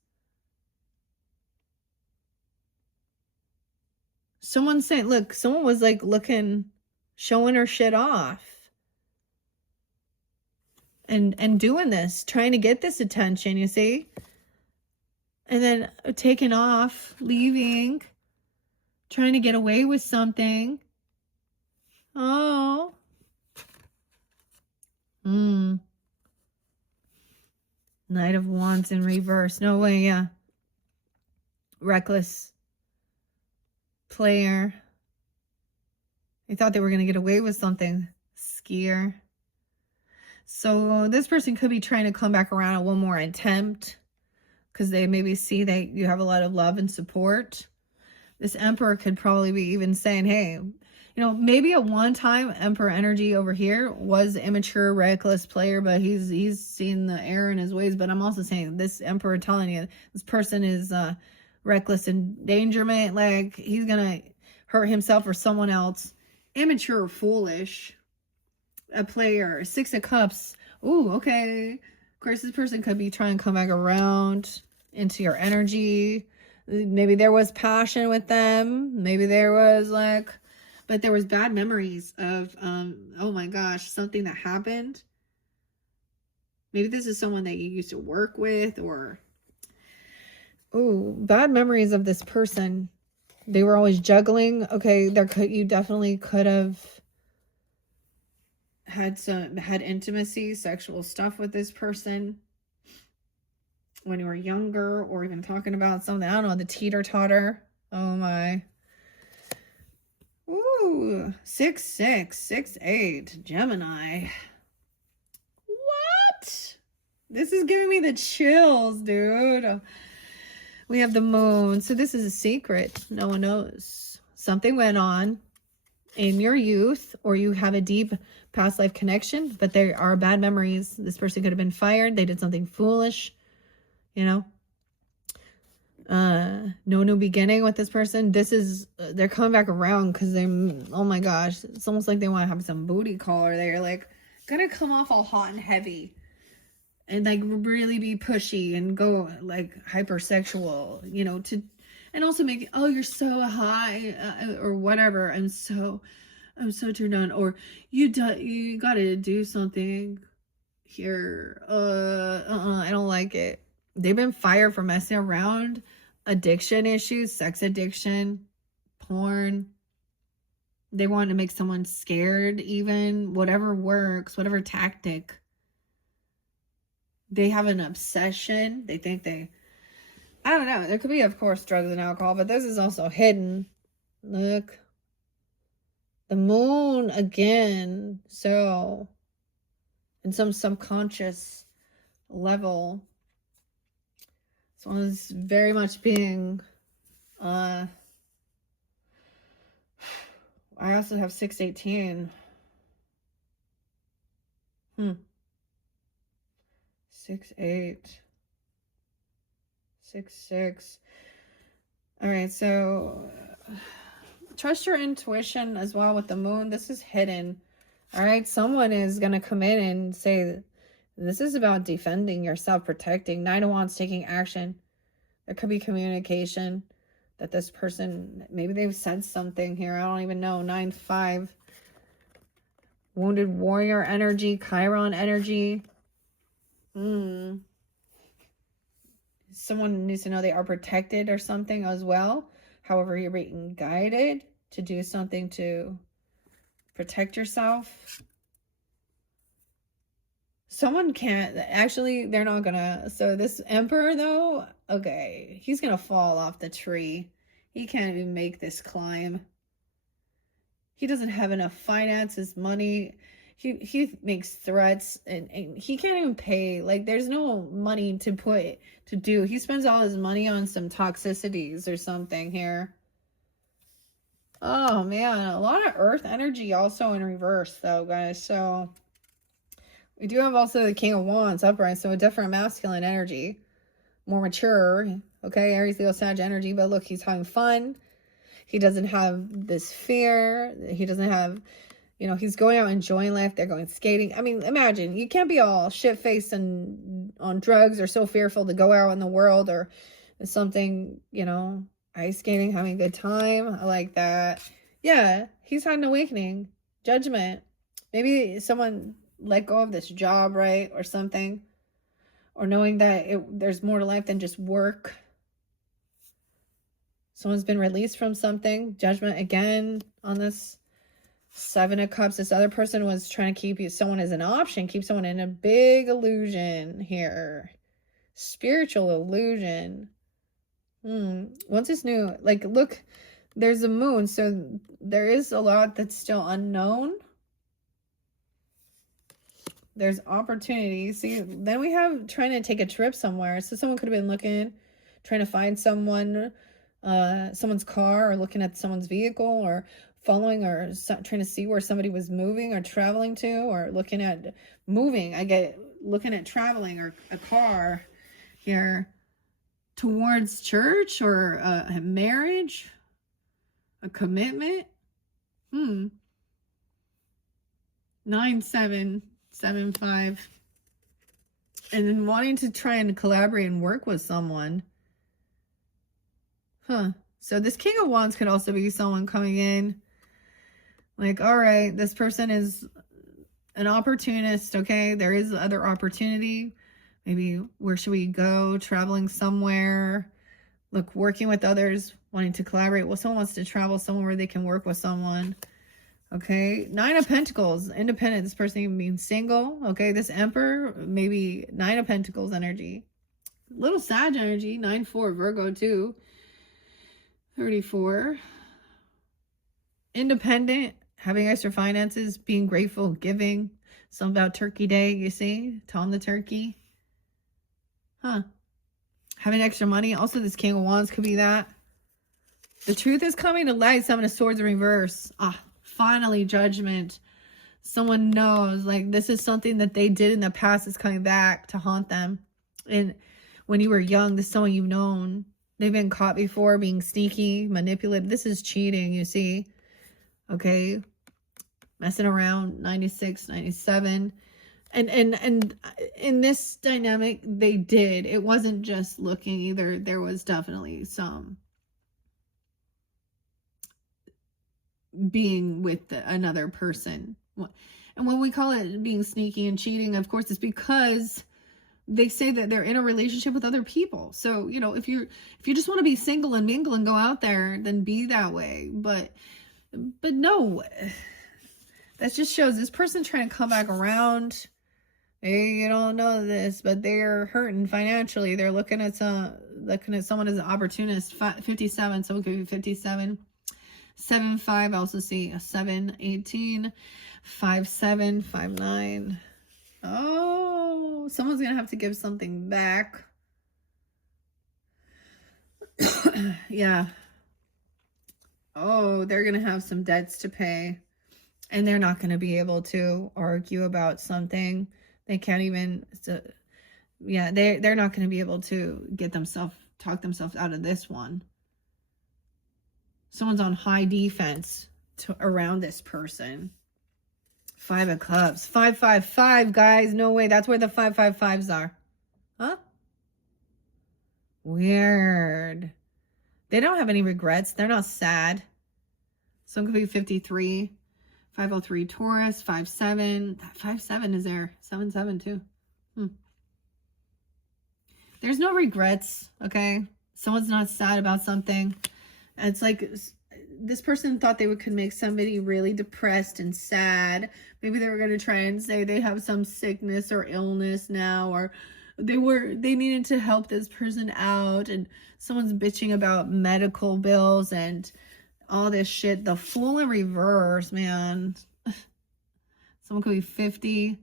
Someone saying, look, someone was like showing her shit off. And doing this, trying to get this attention, you see? And then taking off, leaving, trying to get away with something. Oh. Knight of Wands in reverse. No way, yeah. Reckless. Player. They thought they were going to get away with something. Skier. So this person could be trying to come back around at one more attempt because they maybe see that you have a lot of love and support. This Emperor could probably be even saying, hey, maybe at one time Emperor energy over here was immature, reckless player, but he's seen the error in his ways. But I'm also saying this Emperor telling you this person is reckless endangerment, like he's gonna hurt himself or someone else. Immature or foolish. A player. 6 of Cups. Ooh, okay. Of course, this person could be trying to come back around into your energy. Maybe there was passion with them. Maybe there was like, but there was bad memories of, oh my gosh, something that happened. Maybe this is someone that you used to work with, or, oh, bad memories of this person. They were always juggling. Okay, you definitely could have had intimacy, sexual stuff with this person when you were younger, or even talking about something, I don't know, the teeter-totter. Oh my. Ooh, 6'6", 6'8", Gemini. What? This is giving me the chills, dude. We have the moon. So this is a secret. No one knows. Something went on in your youth, or you have a deep past life connection, but there are bad memories. This person could have been fired. They did something foolish, you know. No new beginning with this person. This is, they're coming back around because they, oh my gosh, it's almost like they want to have some booty call, or they're like gonna come off all hot and heavy and like really be pushy and go like hypersexual, you know, to, and also make, oh, you're so high, or whatever. I'm so turned on, or you gotta do something here. I don't like it. They've been fired for messing around, addiction issues, sex addiction, porn. They want to make someone scared, even, whatever works, whatever tactic. They have an obsession. They think I don't know. There could be, of course, drugs and alcohol, but this is also hidden. Look. The moon again. So, in some subconscious level, someone's very much being, I also have 618. 6'8", 6'6". All right, so trust your intuition as well with the moon. This is hidden. All right, someone is going to come in and say, this is about defending yourself, protecting. Nine of Wands, taking action. There could be communication that this person, maybe they've said something here. I don't even know. 9-5. Wounded warrior energy, Chiron energy. Someone needs to know they are protected or something as well. However, you're being guided to do something to protect yourself. Someone can't, actually, they're not gonna, so this emperor though, okay, he's gonna fall off the tree. He can't even make this climb. He doesn't have enough finances, money. He makes threats, and he can't even pay. Like, there's no money to do. He spends all his money on some toxicities or something here. Oh man, a lot of earth energy also in reverse though, guys. So we do have also the King of Wands upright, so a different masculine energy, more mature. Okay, Aries, Leo, Sag energy, but look, he's having fun. He doesn't have this fear. He doesn't have, you know, he's going out enjoying life. They're going skating. I mean, imagine, you can't be all shit-faced and on drugs or so fearful to go out in the world or something, you know, ice skating, having a good time. I like that. Yeah, he's had an awakening, judgment. Maybe someone let go of this job, right, or something, or knowing that there's more to life than just work. Someone's been released from something. Judgment again on this 7 of Cups. This other person was trying to keep someone as an option, keep someone in a big illusion here. Spiritual illusion. Once it's new, like, look, there's a moon, so there is a lot that's still unknown. There's opportunity. See, then we have trying to take a trip somewhere. So someone could have been looking, trying to find someone, someone's car, or looking at someone's vehicle, or following, or trying to see where somebody was moving or traveling to, or looking at moving. I get looking at traveling, or a car here towards church, or a marriage, a commitment. 9-7-7-5. And then wanting to try and collaborate and work with someone. Huh. So this King of Wands could also be someone coming in. Like, all right, this person is an opportunist, okay? There is other opportunity. Maybe where should we go? Traveling somewhere. Look, working with others, wanting to collaborate. Well, someone wants to travel somewhere where they can work with someone. Okay, 9 of Pentacles, independent. This person even being single. Okay, this Emperor, maybe 9 of Pentacles energy. Little Sag energy, 9-4, Virgo too. 34. Independent, having extra finances, being grateful, giving. Something about Turkey Day, you see? Telling the turkey. Huh. Having extra money. Also, this King of Wands could be that. The truth is coming to light. 7 of Swords in reverse. Ah, finally, judgment. Someone knows, like, this is something that they did in the past is coming back to haunt them. And when you were young, this is someone you've known. They've been caught before being sneaky, manipulated. This is cheating, you see. Okay. Messing around. 96, 97. And in this dynamic, they did. It wasn't just looking either. There was definitely some being with another person. And when we call it being sneaky and cheating, of course, it's because they say that they're in a relationship with other people. So, you know, if you just want to be single and mingle and go out there, then be that way. But no, that just shows this person trying to come back around. You don't know this, but they're hurting financially. They're looking at someone as an opportunist. 57, someone could be 57. 7-5, I also see a 7, 18, 5-7, 5-9. Oh, someone's gonna have to give something back. Yeah. Oh, they're gonna have some debts to pay, and they're not gonna be able to argue about something. They can't even, yeah, they're not going to be able to talk themselves out of this one. Someone's on high defense around this person. 5 of Cups. 5-5-5, guys. No way. That's where the 5-5-5s are. Huh? Weird. They don't have any regrets. They're not sad. Someone could be 53. 503 Taurus, 5-7. That 5-7 is there. 7-7 too. There's no regrets, okay? Someone's not sad about something. It's like this person thought they could make somebody really depressed and sad. Maybe they were going to try and say they have some sickness or illness now, or they needed to help this person out, and someone's bitching about medical bills and all this shit. The Fool in reverse, man. Someone could be 50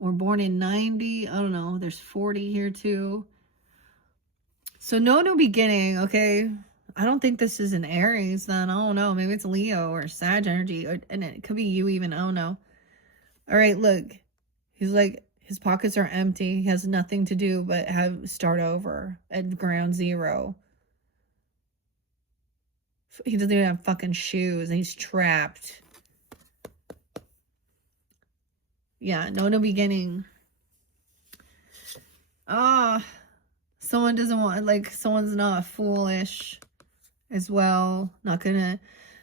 or born in 90. I don't know. There's 40 here too. So no new beginning, okay? I don't think this is an Aries then. I don't know. Maybe it's Leo or Sag energy. And it could be you even. I don't know. All right, look. He's like, his pockets are empty. He has nothing to do but start over at ground zero. He doesn't even have fucking shoes, and he's trapped. Yeah, no new beginning. Someone doesn't want, like, someone's not foolish as well.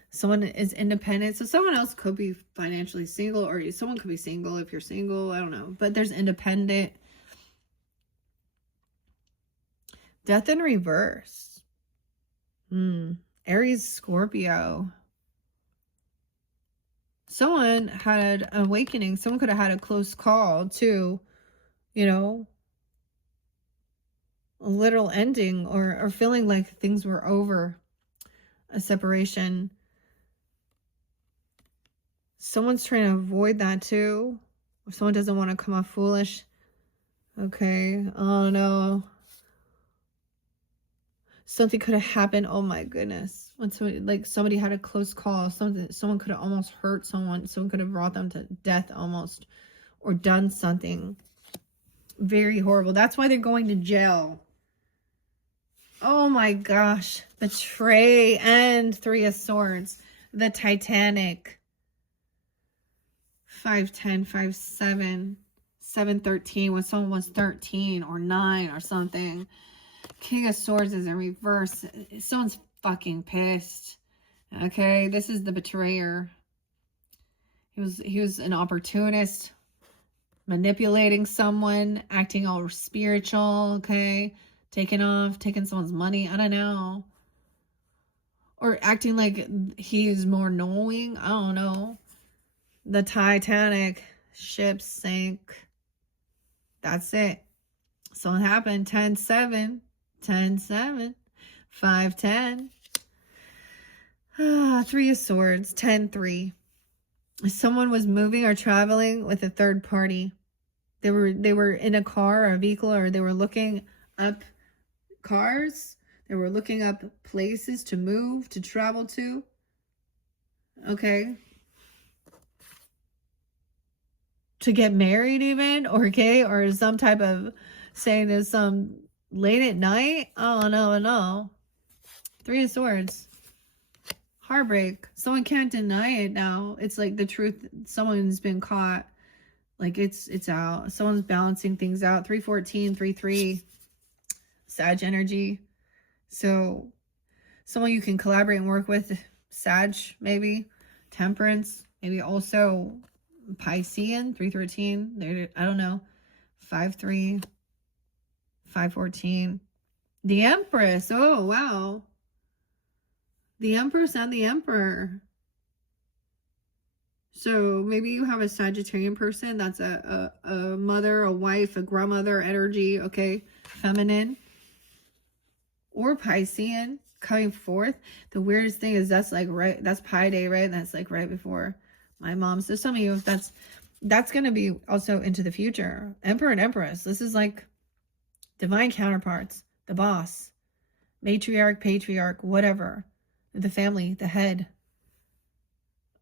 Someone is independent. So someone else could be financially single, or someone could be single if you're single. I don't know. But there's independent. Death in reverse. Aries, Scorpio. Someone had an awakening. Someone could have had a close call to, you know, a literal ending, or feeling like things were over. A separation. Someone's trying to avoid that too. Or someone doesn't want to come off foolish. Okay. Oh no. Something could have happened. Oh my goodness. When somebody had a close call, someone could have almost hurt someone. Someone could have brought them to death almost, or done something very horrible. That's why they're going to jail. Oh my gosh. Betray and 3 of Swords. The Titanic. 5-10, 5-7, 713 when someone was 13 or 9 or something. King of Swords is in reverse. Someone's fucking pissed. Okay, this is the betrayer. He was an opportunist, manipulating someone, acting all spiritual, okay? Taking someone's money, I don't know. Or acting like he's more knowing, I don't know. The Titanic ship sank. That's it. So it happened 10-7, 10-7, 5-10. 3 of Swords, 10-3. Someone was moving or traveling with a third party. They were in a car or a vehicle, or they were looking up cars. They were looking up places to move, to travel to. Okay. To get married even, or okay, or some type of saying there's some late at night. Oh, no. 3 of Swords. Heartbreak. Someone can't deny it now. It's like the truth. Someone's been caught. Like it's out. Someone's balancing things out. 314, 3-3. Sag energy. So someone you can collaborate and work with. Sag, maybe. Temperance. Maybe also Piscean. 313. There, I don't know. 5-3. 5-14. The Empress. Oh, wow. The Empress and the Emperor. So maybe you have a Sagittarian person that's a mother, a wife, a grandmother energy, okay? Feminine. Or Piscean coming forth. The weirdest thing is that's like right, that's Pi Day, right? That's like right before my mom. So some of you, that's going to be also into the future. Emperor and Empress. This is like divine counterparts. The boss. Matriarch, patriarch, whatever. The family, the head.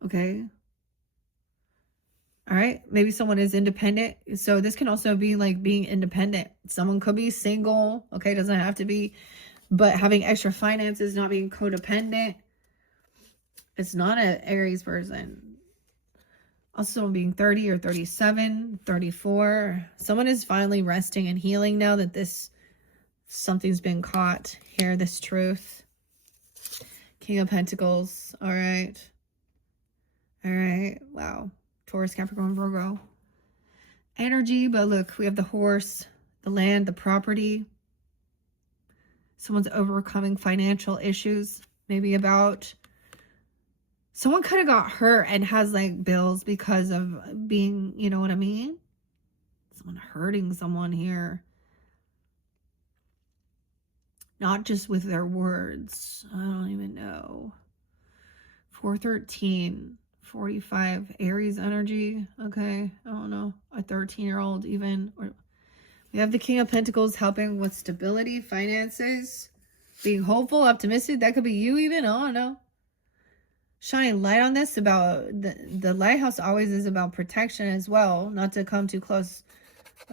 Okay. All right. Maybe someone is independent. So this can also be like being independent. Someone could be single. Okay. Doesn't have to be, but having extra finances, not being codependent. It's not an Aries person. Also being 30 or 37, 34. Someone is finally resting and healing now that something's been caught here. This truth. King of Pentacles. All right. All right. Wow. Taurus, Capricorn, Virgo. Energy. But look, we have the horse, the land, the property. Someone's overcoming financial issues. Maybe about... Someone could have got hurt and has like bills because of being, you know what I mean? Someone hurting someone here. Not just with their words. I don't even know. 413, 45, Aries energy. Okay, I don't know. A 13-year-old even. Or we have the King of Pentacles helping with stability, finances, being hopeful, optimistic. That could be you even. I don't know. Shining light on this about the lighthouse always is about protection as well. Not to come too close,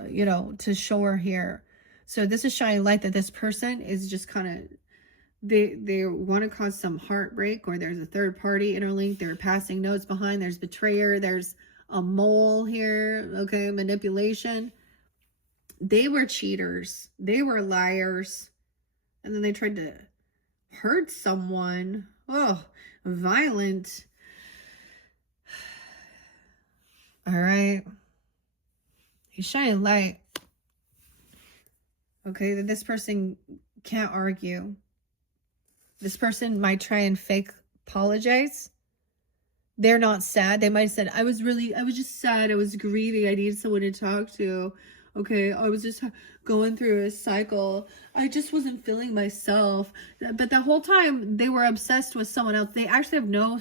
you know, to shore here. So this is shining light that this person is just kind of, they want to cause some heartbreak, or there's a third party interlinked. They're passing notes behind. There's betrayer. There's a mole here. Okay. Manipulation. They were cheaters. They were liars. And then they tried to hurt someone. Oh, violent. All right. He's shining light. Okay, that this person can't argue. This person might try and fake apologize. They're not sad. They might have said, I was just sad. I was grieving. I needed someone to talk to. Okay, I was just going through a cycle. I just wasn't feeling myself. But the whole time they were obsessed with someone else. They actually have no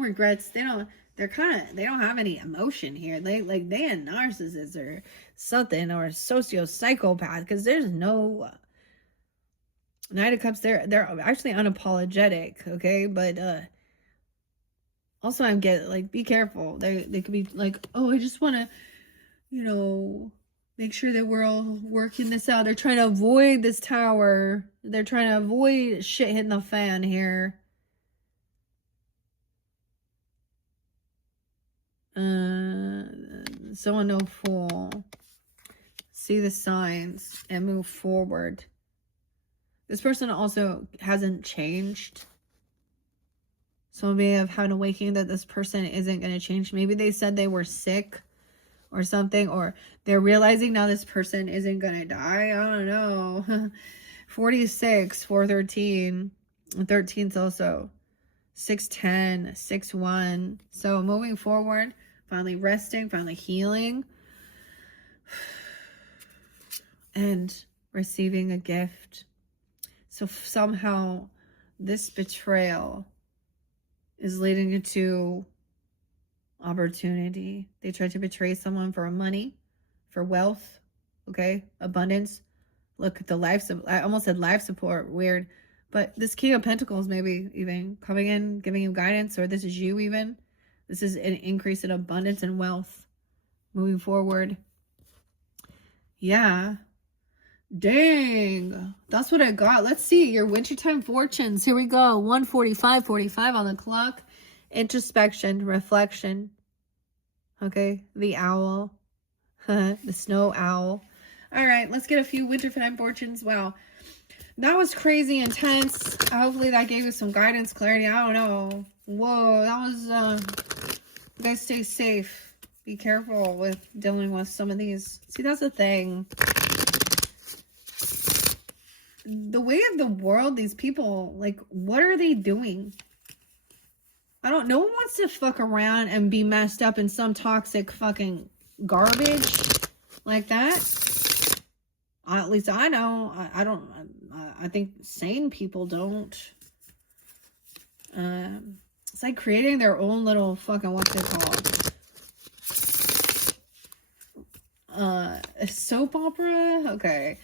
regrets. They don't have any emotion here. They a narcissist or something, or a socio-psychopath, because there's no Knight of Cups. They're actually unapologetic, okay? But also I'm getting like, be careful. They could be like, oh, I just want to, you know, make sure that we're all working this out. They're trying to avoid this tower. They're trying to avoid shit hitting the fan here. Someone no fool. see the signs and move forward. This person also hasn't changed. So we have had an awakening that this person isn't going to change. Maybe they said they were sick or something, or they're realizing now this person isn't going to die. I don't know. 46, 413, 13's also 610, 6-1. So moving forward, finally resting, finally healing, and receiving a gift. So somehow this betrayal is leading you to opportunity. They tried to betray someone for money, for wealth, okay, abundance. Look at the life, I almost said life support, weird. But this King of Pentacles maybe even coming in, giving you guidance, or this is you even. This is an increase in abundance and wealth moving forward. Yeah. Dang. That's what I got. Let's see your wintertime fortunes. Here we go. 1:45 on the clock. Introspection, reflection. Okay. The owl. The snow owl. All right. Let's get a few wintertime fortunes. Wow. That was crazy intense. Hopefully that gave you some guidance, clarity. I don't know. Whoa. That was, you guys stay safe. Be careful with dealing with some of these. See, that's the thing. The way of the world, these people, like, what are they doing? No one wants to fuck around and be messed up in some toxic fucking garbage like that. At least I know. I think sane people don't. It's like creating their own little fucking, what's it called? A soap opera? Okay.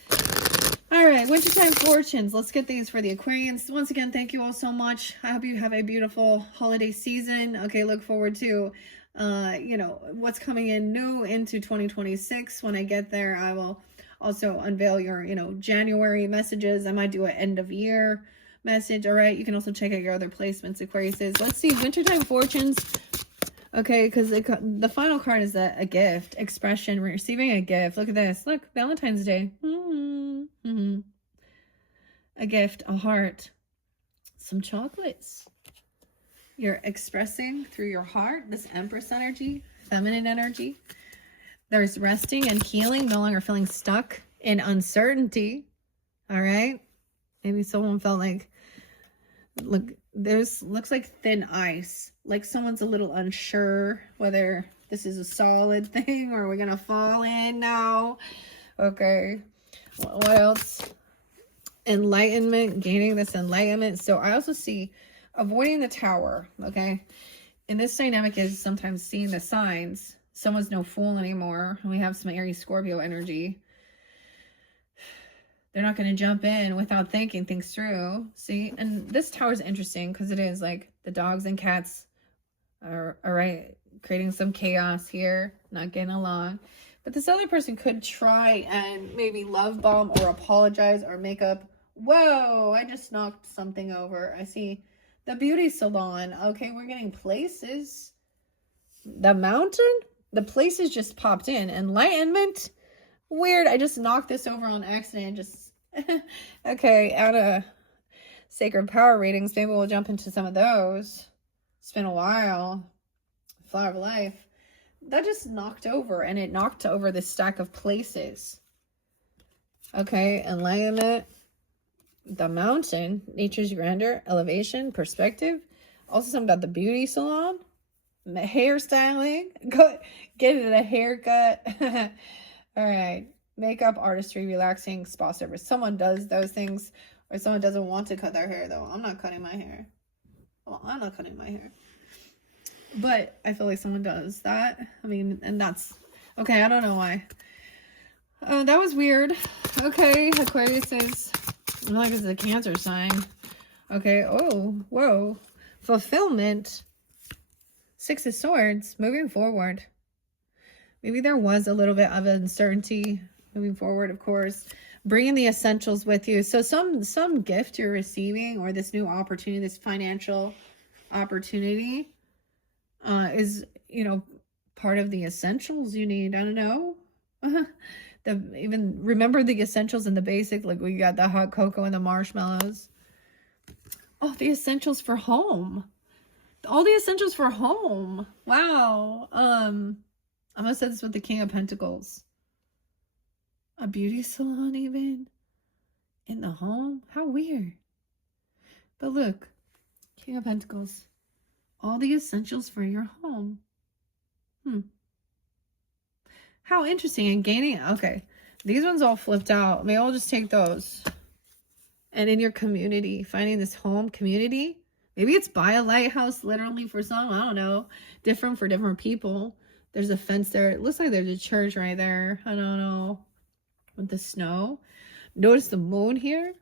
All right, wintertime fortunes. Let's get these for the Aquarians. Once again, thank you all so much. I hope you have a beautiful holiday season. Okay, look forward to, what's coming in new into 2026. When I get there, I will also unveil your, January messages. I might do an end of year message. All right, you can also check out your other placements, Aquariuses. Let's see, wintertime fortunes. Okay, because the final card is a gift, expression, receiving a gift. Look at this. Look, Valentine's Day. A gift, a heart, some chocolates. You're expressing through your heart, this Empress energy, feminine energy. There's resting and healing, no longer feeling stuck in uncertainty. All right? Maybe someone felt like, look, looks like thin ice. Like someone's a little unsure whether this is a solid thing or we're gonna fall in now. Okay. What else? Enlightenment, gaining this enlightenment. So I also see avoiding the tower. Okay. And this dynamic is sometimes seeing the signs. Someone's no fool anymore. We have some Aries Scorpio energy. They're not going to jump in without thinking things through. See? And this tower is interesting because it is like the dogs and cats are right, creating some chaos here, not getting along. But this other person could try and maybe love bomb or apologize or make up. Whoa, I just knocked something over. I see the beauty salon. Okay, we're getting places. The mountain? The places just popped in. Enlightenment? Weird. I just knocked this over on accident. Just okay, out of sacred power readings, maybe we'll jump into some of those. It's been a while. Flower of life. That just knocked over, and it knocked over this stack of places. Okay, enlightenment. The mountain. Nature's grandeur. Elevation. Perspective. Also something about the beauty salon. Hairstyling. Go get it a haircut. All right. Makeup, artistry, relaxing, spa service. Someone does those things, or someone doesn't want to cut their hair, though. I'm not cutting my hair. Well, I'm not cutting my hair. But I feel like someone does that. I mean, and that's... Okay, I don't know why. Oh, that was weird. Okay, Aquarius is... I feel like it's a Cancer sign. Okay, oh, whoa. Fulfillment. Six of Swords. Moving forward. Maybe there was a little bit of uncertainty moving forward, of course. Bringing the essentials with you. So some gift you're receiving, or this new opportunity, this financial opportunity, is, part of the essentials you need. I don't know. Even remember the essentials and the basic, like we got the hot cocoa and the marshmallows. Oh, the essentials for home. All the essentials for home. Wow. I'm gonna say this with the King of Pentacles. A beauty salon even in the home. How weird. But look, King of Pentacles. All the essentials for your home. How interesting. And gaining. Okay. These ones all flipped out. Maybe I'll just take those. And in your community, finding this home community. Maybe it's by a lighthouse, literally, for some. I don't know. Different for different people. There's a fence there. It looks like there's a church right there. I don't know. With the snow. Notice the moon here.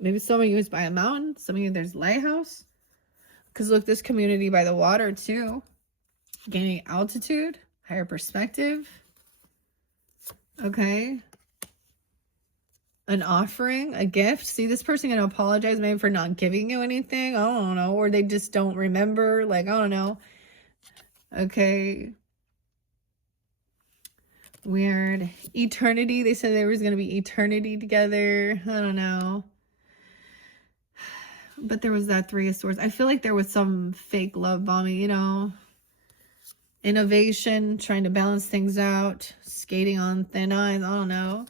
Maybe some of you is by a mountain. Some of you there's lighthouse. Because look, this community by the water too. Gaining altitude. Higher perspective. Okay. An offering, a gift. See, this person gonna apologize maybe for not giving you anything. I don't know. Or they just don't remember. Like, I don't know. Okay. Weird. Eternity. They said there was gonna be eternity together. I don't know. But there was that Three of Swords. I feel like there was some fake love bombing, you know. Innovation, trying to balance things out. Skating on thin ice. I don't know.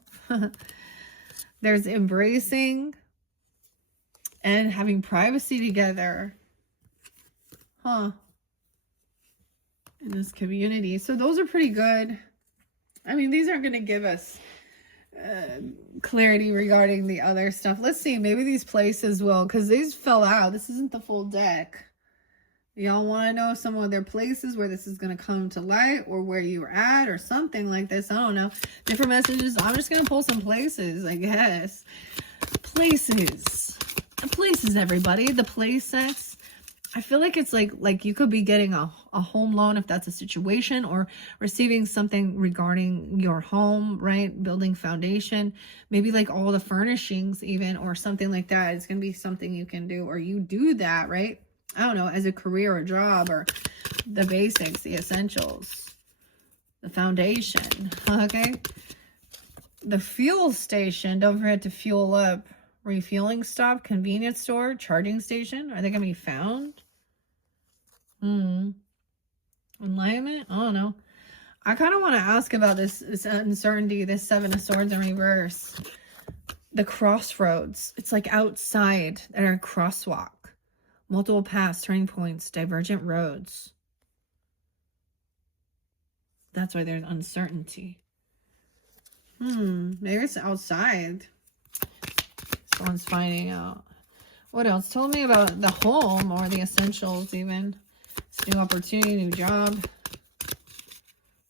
There's embracing and having privacy together. Huh. In this community. So those are pretty good. I mean, these aren't going to give us clarity regarding the other stuff. Let's see. Maybe these places will, because these fell out. This isn't the full deck. Y'all want to know some of their places where this is going to come to light, or where you were at, or something like this. I don't know. Different messages. I'm just going to pull some places, I guess. Places. Places, everybody. The place sex. I feel like it's like you could be getting a home loan if that's a situation, or receiving something regarding your home, right? Building foundation. Maybe like all the furnishings even, or something like that. It's going to be something you can do, or you do that, right? I don't know, as a career or job, or the basics, the essentials, the foundation, okay? The fuel station, don't forget to fuel up. Refueling stop, convenience store, charging station. Are they going to be found? Enlightenment? I don't know. I kind of want to ask about this uncertainty, this Seven of Swords in reverse. The crossroads. It's like outside at a crosswalk. Multiple paths, turning points, divergent roads. That's why there's uncertainty. Maybe it's outside. Someone's finding out. What else? Tell me about the home, or the essentials even. It's new opportunity, new job.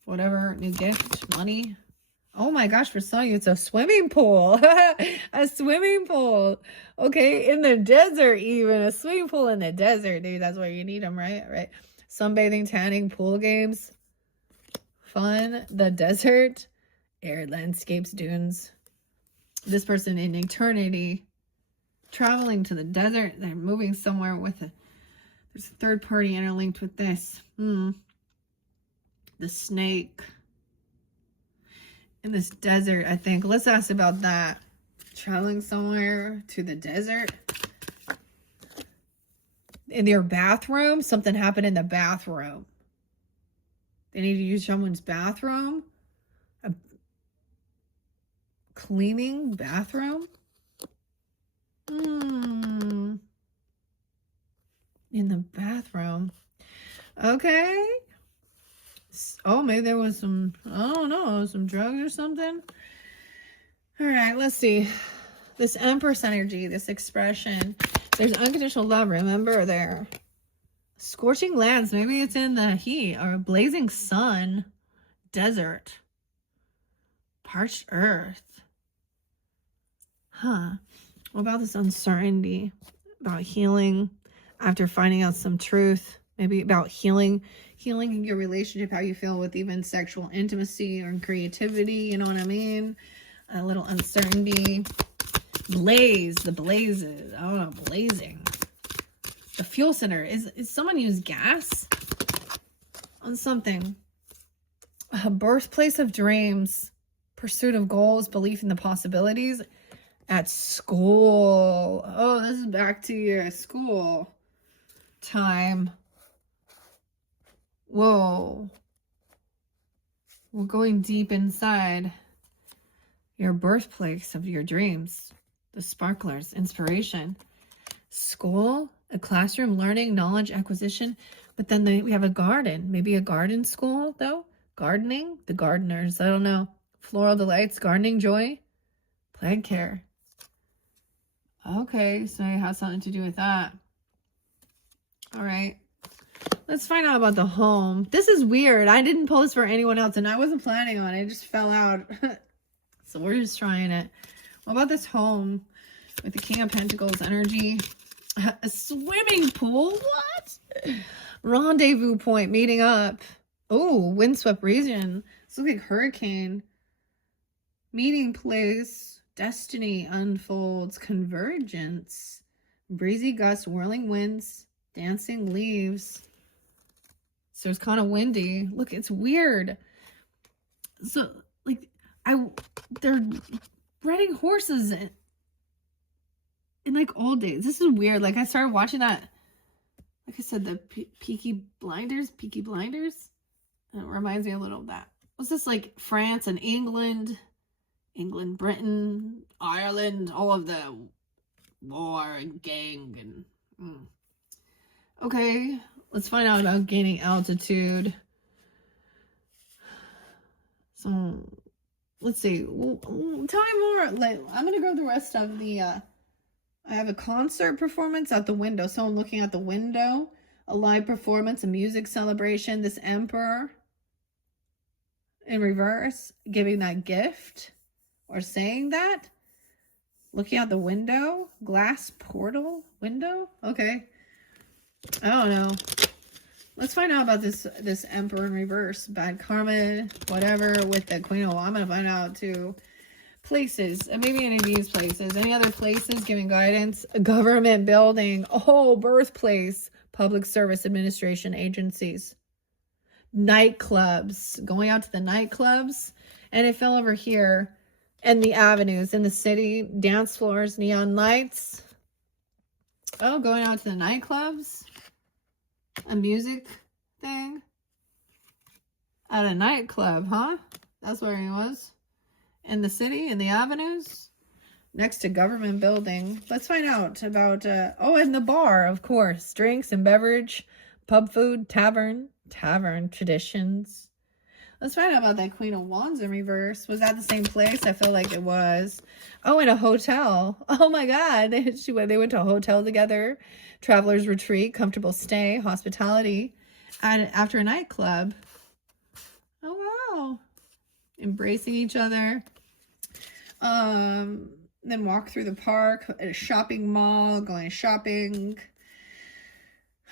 Whatever, new gift, money. Oh my gosh, for some of you, it's a swimming pool. A swimming pool. Okay, in the desert even. A swimming pool in the desert, dude. That's where you need them, right? Right. Sunbathing, tanning, pool games. Fun. The desert. Arid landscapes, dunes. This person in eternity. Traveling to the desert. They're moving somewhere with a... There's a third party interlinked with this. The snake. In this desert, I think. Let's ask about that. Traveling somewhere to the desert. In your bathroom, something happened in the bathroom. They need to use someone's bathroom. A cleaning bathroom. In the bathroom. Okay. Oh, maybe there was some, I don't know, some drugs or something. All right, let's see. This Empress energy, this expression. There's unconditional love, remember there. Scorching lands, maybe it's in the heat, or a blazing sun. Desert. Parched earth. Huh. What about this uncertainty? About healing after finding out some truth. Maybe about healing in your relationship, how you feel with even sexual intimacy or creativity, you know what I mean? A little uncertainty. Blaze, the blazes. I don't know, blazing. The fuel center. Is someone use gas on something? A birthplace of dreams. pursuit of goals, belief in the possibilities. At school. Oh, this is back to your school time. Whoa. We're going deep inside your birthplace of your dreams. The sparklers, inspiration. School, a classroom, learning, knowledge, acquisition. But then we have a garden. Maybe a garden school, though. Gardening, the gardeners. I don't know. Floral delights, gardening joy, plant care. Okay, so it has something to do with that. All right. Let's find out about the home. This is weird. I didn't pull this for anyone else, and I wasn't planning on it. It just fell out. So we're just trying it. What about this home with the King of Pentacles energy? A swimming pool? What? Rendezvous point, meeting up. Oh, windswept region. This looks like hurricane. Meeting place. Destiny unfolds. Convergence. Breezy gusts, whirling winds, dancing leaves. So it's kind of windy. Look, it's weird. So, like, they're riding horses in like old days. This is weird. Like, I started watching that. Like I said, the Peaky Blinders. And it reminds me a little of that. What's this, like France and England, Britain, Ireland, all of the war and gang and Okay, let's find out about gaining altitude. So let's see. Tell me more. Like, I'm gonna go the rest of the I have a concert performance out the window. Someone looking out the window, a live performance, a music celebration. This Emperor in reverse, giving that gift or saying that. Looking out the window, glass portal window. Okay, I don't know. Let's find out about this Emperor in reverse. Bad karma, whatever, with the Queen of Wands. I'm gonna find out too. Places, and maybe any of these places. Any other places giving guidance? A government building. Oh, birthplace. Public service administration agencies. Nightclubs. Going out to the nightclubs. And it fell over here. And the avenues in the city. Dance floors, neon lights. Oh, going out to the nightclubs. A music thing. At a nightclub, huh? That's where he was. In the city, in the avenues, next to government building. Let's find out about, oh, and the bar, of course. Drinks and beverage, pub food, tavern traditions. Let's find out about that Queen of Wands in reverse. Was that the same place? I feel like it was. Oh, in a hotel. Oh my God. They went to a hotel together. Traveler's retreat, comfortable stay, hospitality. And after a nightclub. Oh, wow. Embracing each other. Then walk through the park at a shopping mall, going shopping.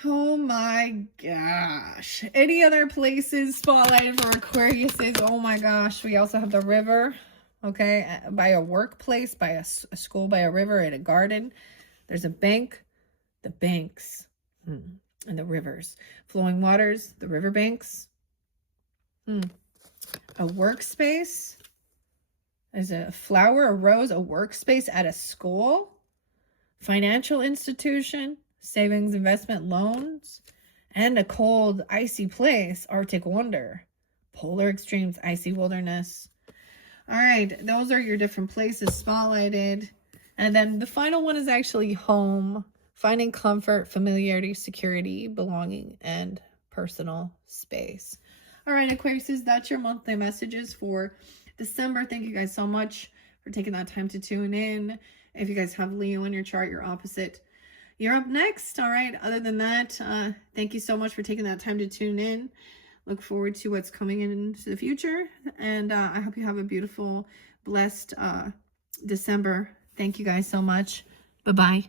Oh my gosh. Any other places spotlighted for Aquariuses? Oh my gosh. We also have the river. Okay. By a workplace, by a school, by a river, at a garden. There's a bank. The banks. And the rivers. Flowing waters. The riverbanks. A workspace. There's a flower, a rose, a workspace at a school. Financial institution. Savings, investment, loans. And a cold, icy place. Arctic wonder. Polar extremes, icy wilderness. All right. Those are your different places spotlighted. And then the final one is actually home. Finding comfort, familiarity, security, belonging, and personal space. All right, Aquariuses, that's your monthly messages for December. Thank you guys so much for taking that time to tune in. If you guys have Leo in your chart, you're opposite. You're up next. All right. Other than that, thank you so much for taking that time to tune in. Look forward to what's coming into the future. And I hope you have a beautiful, blessed December. Thank you guys so much. Bye-bye.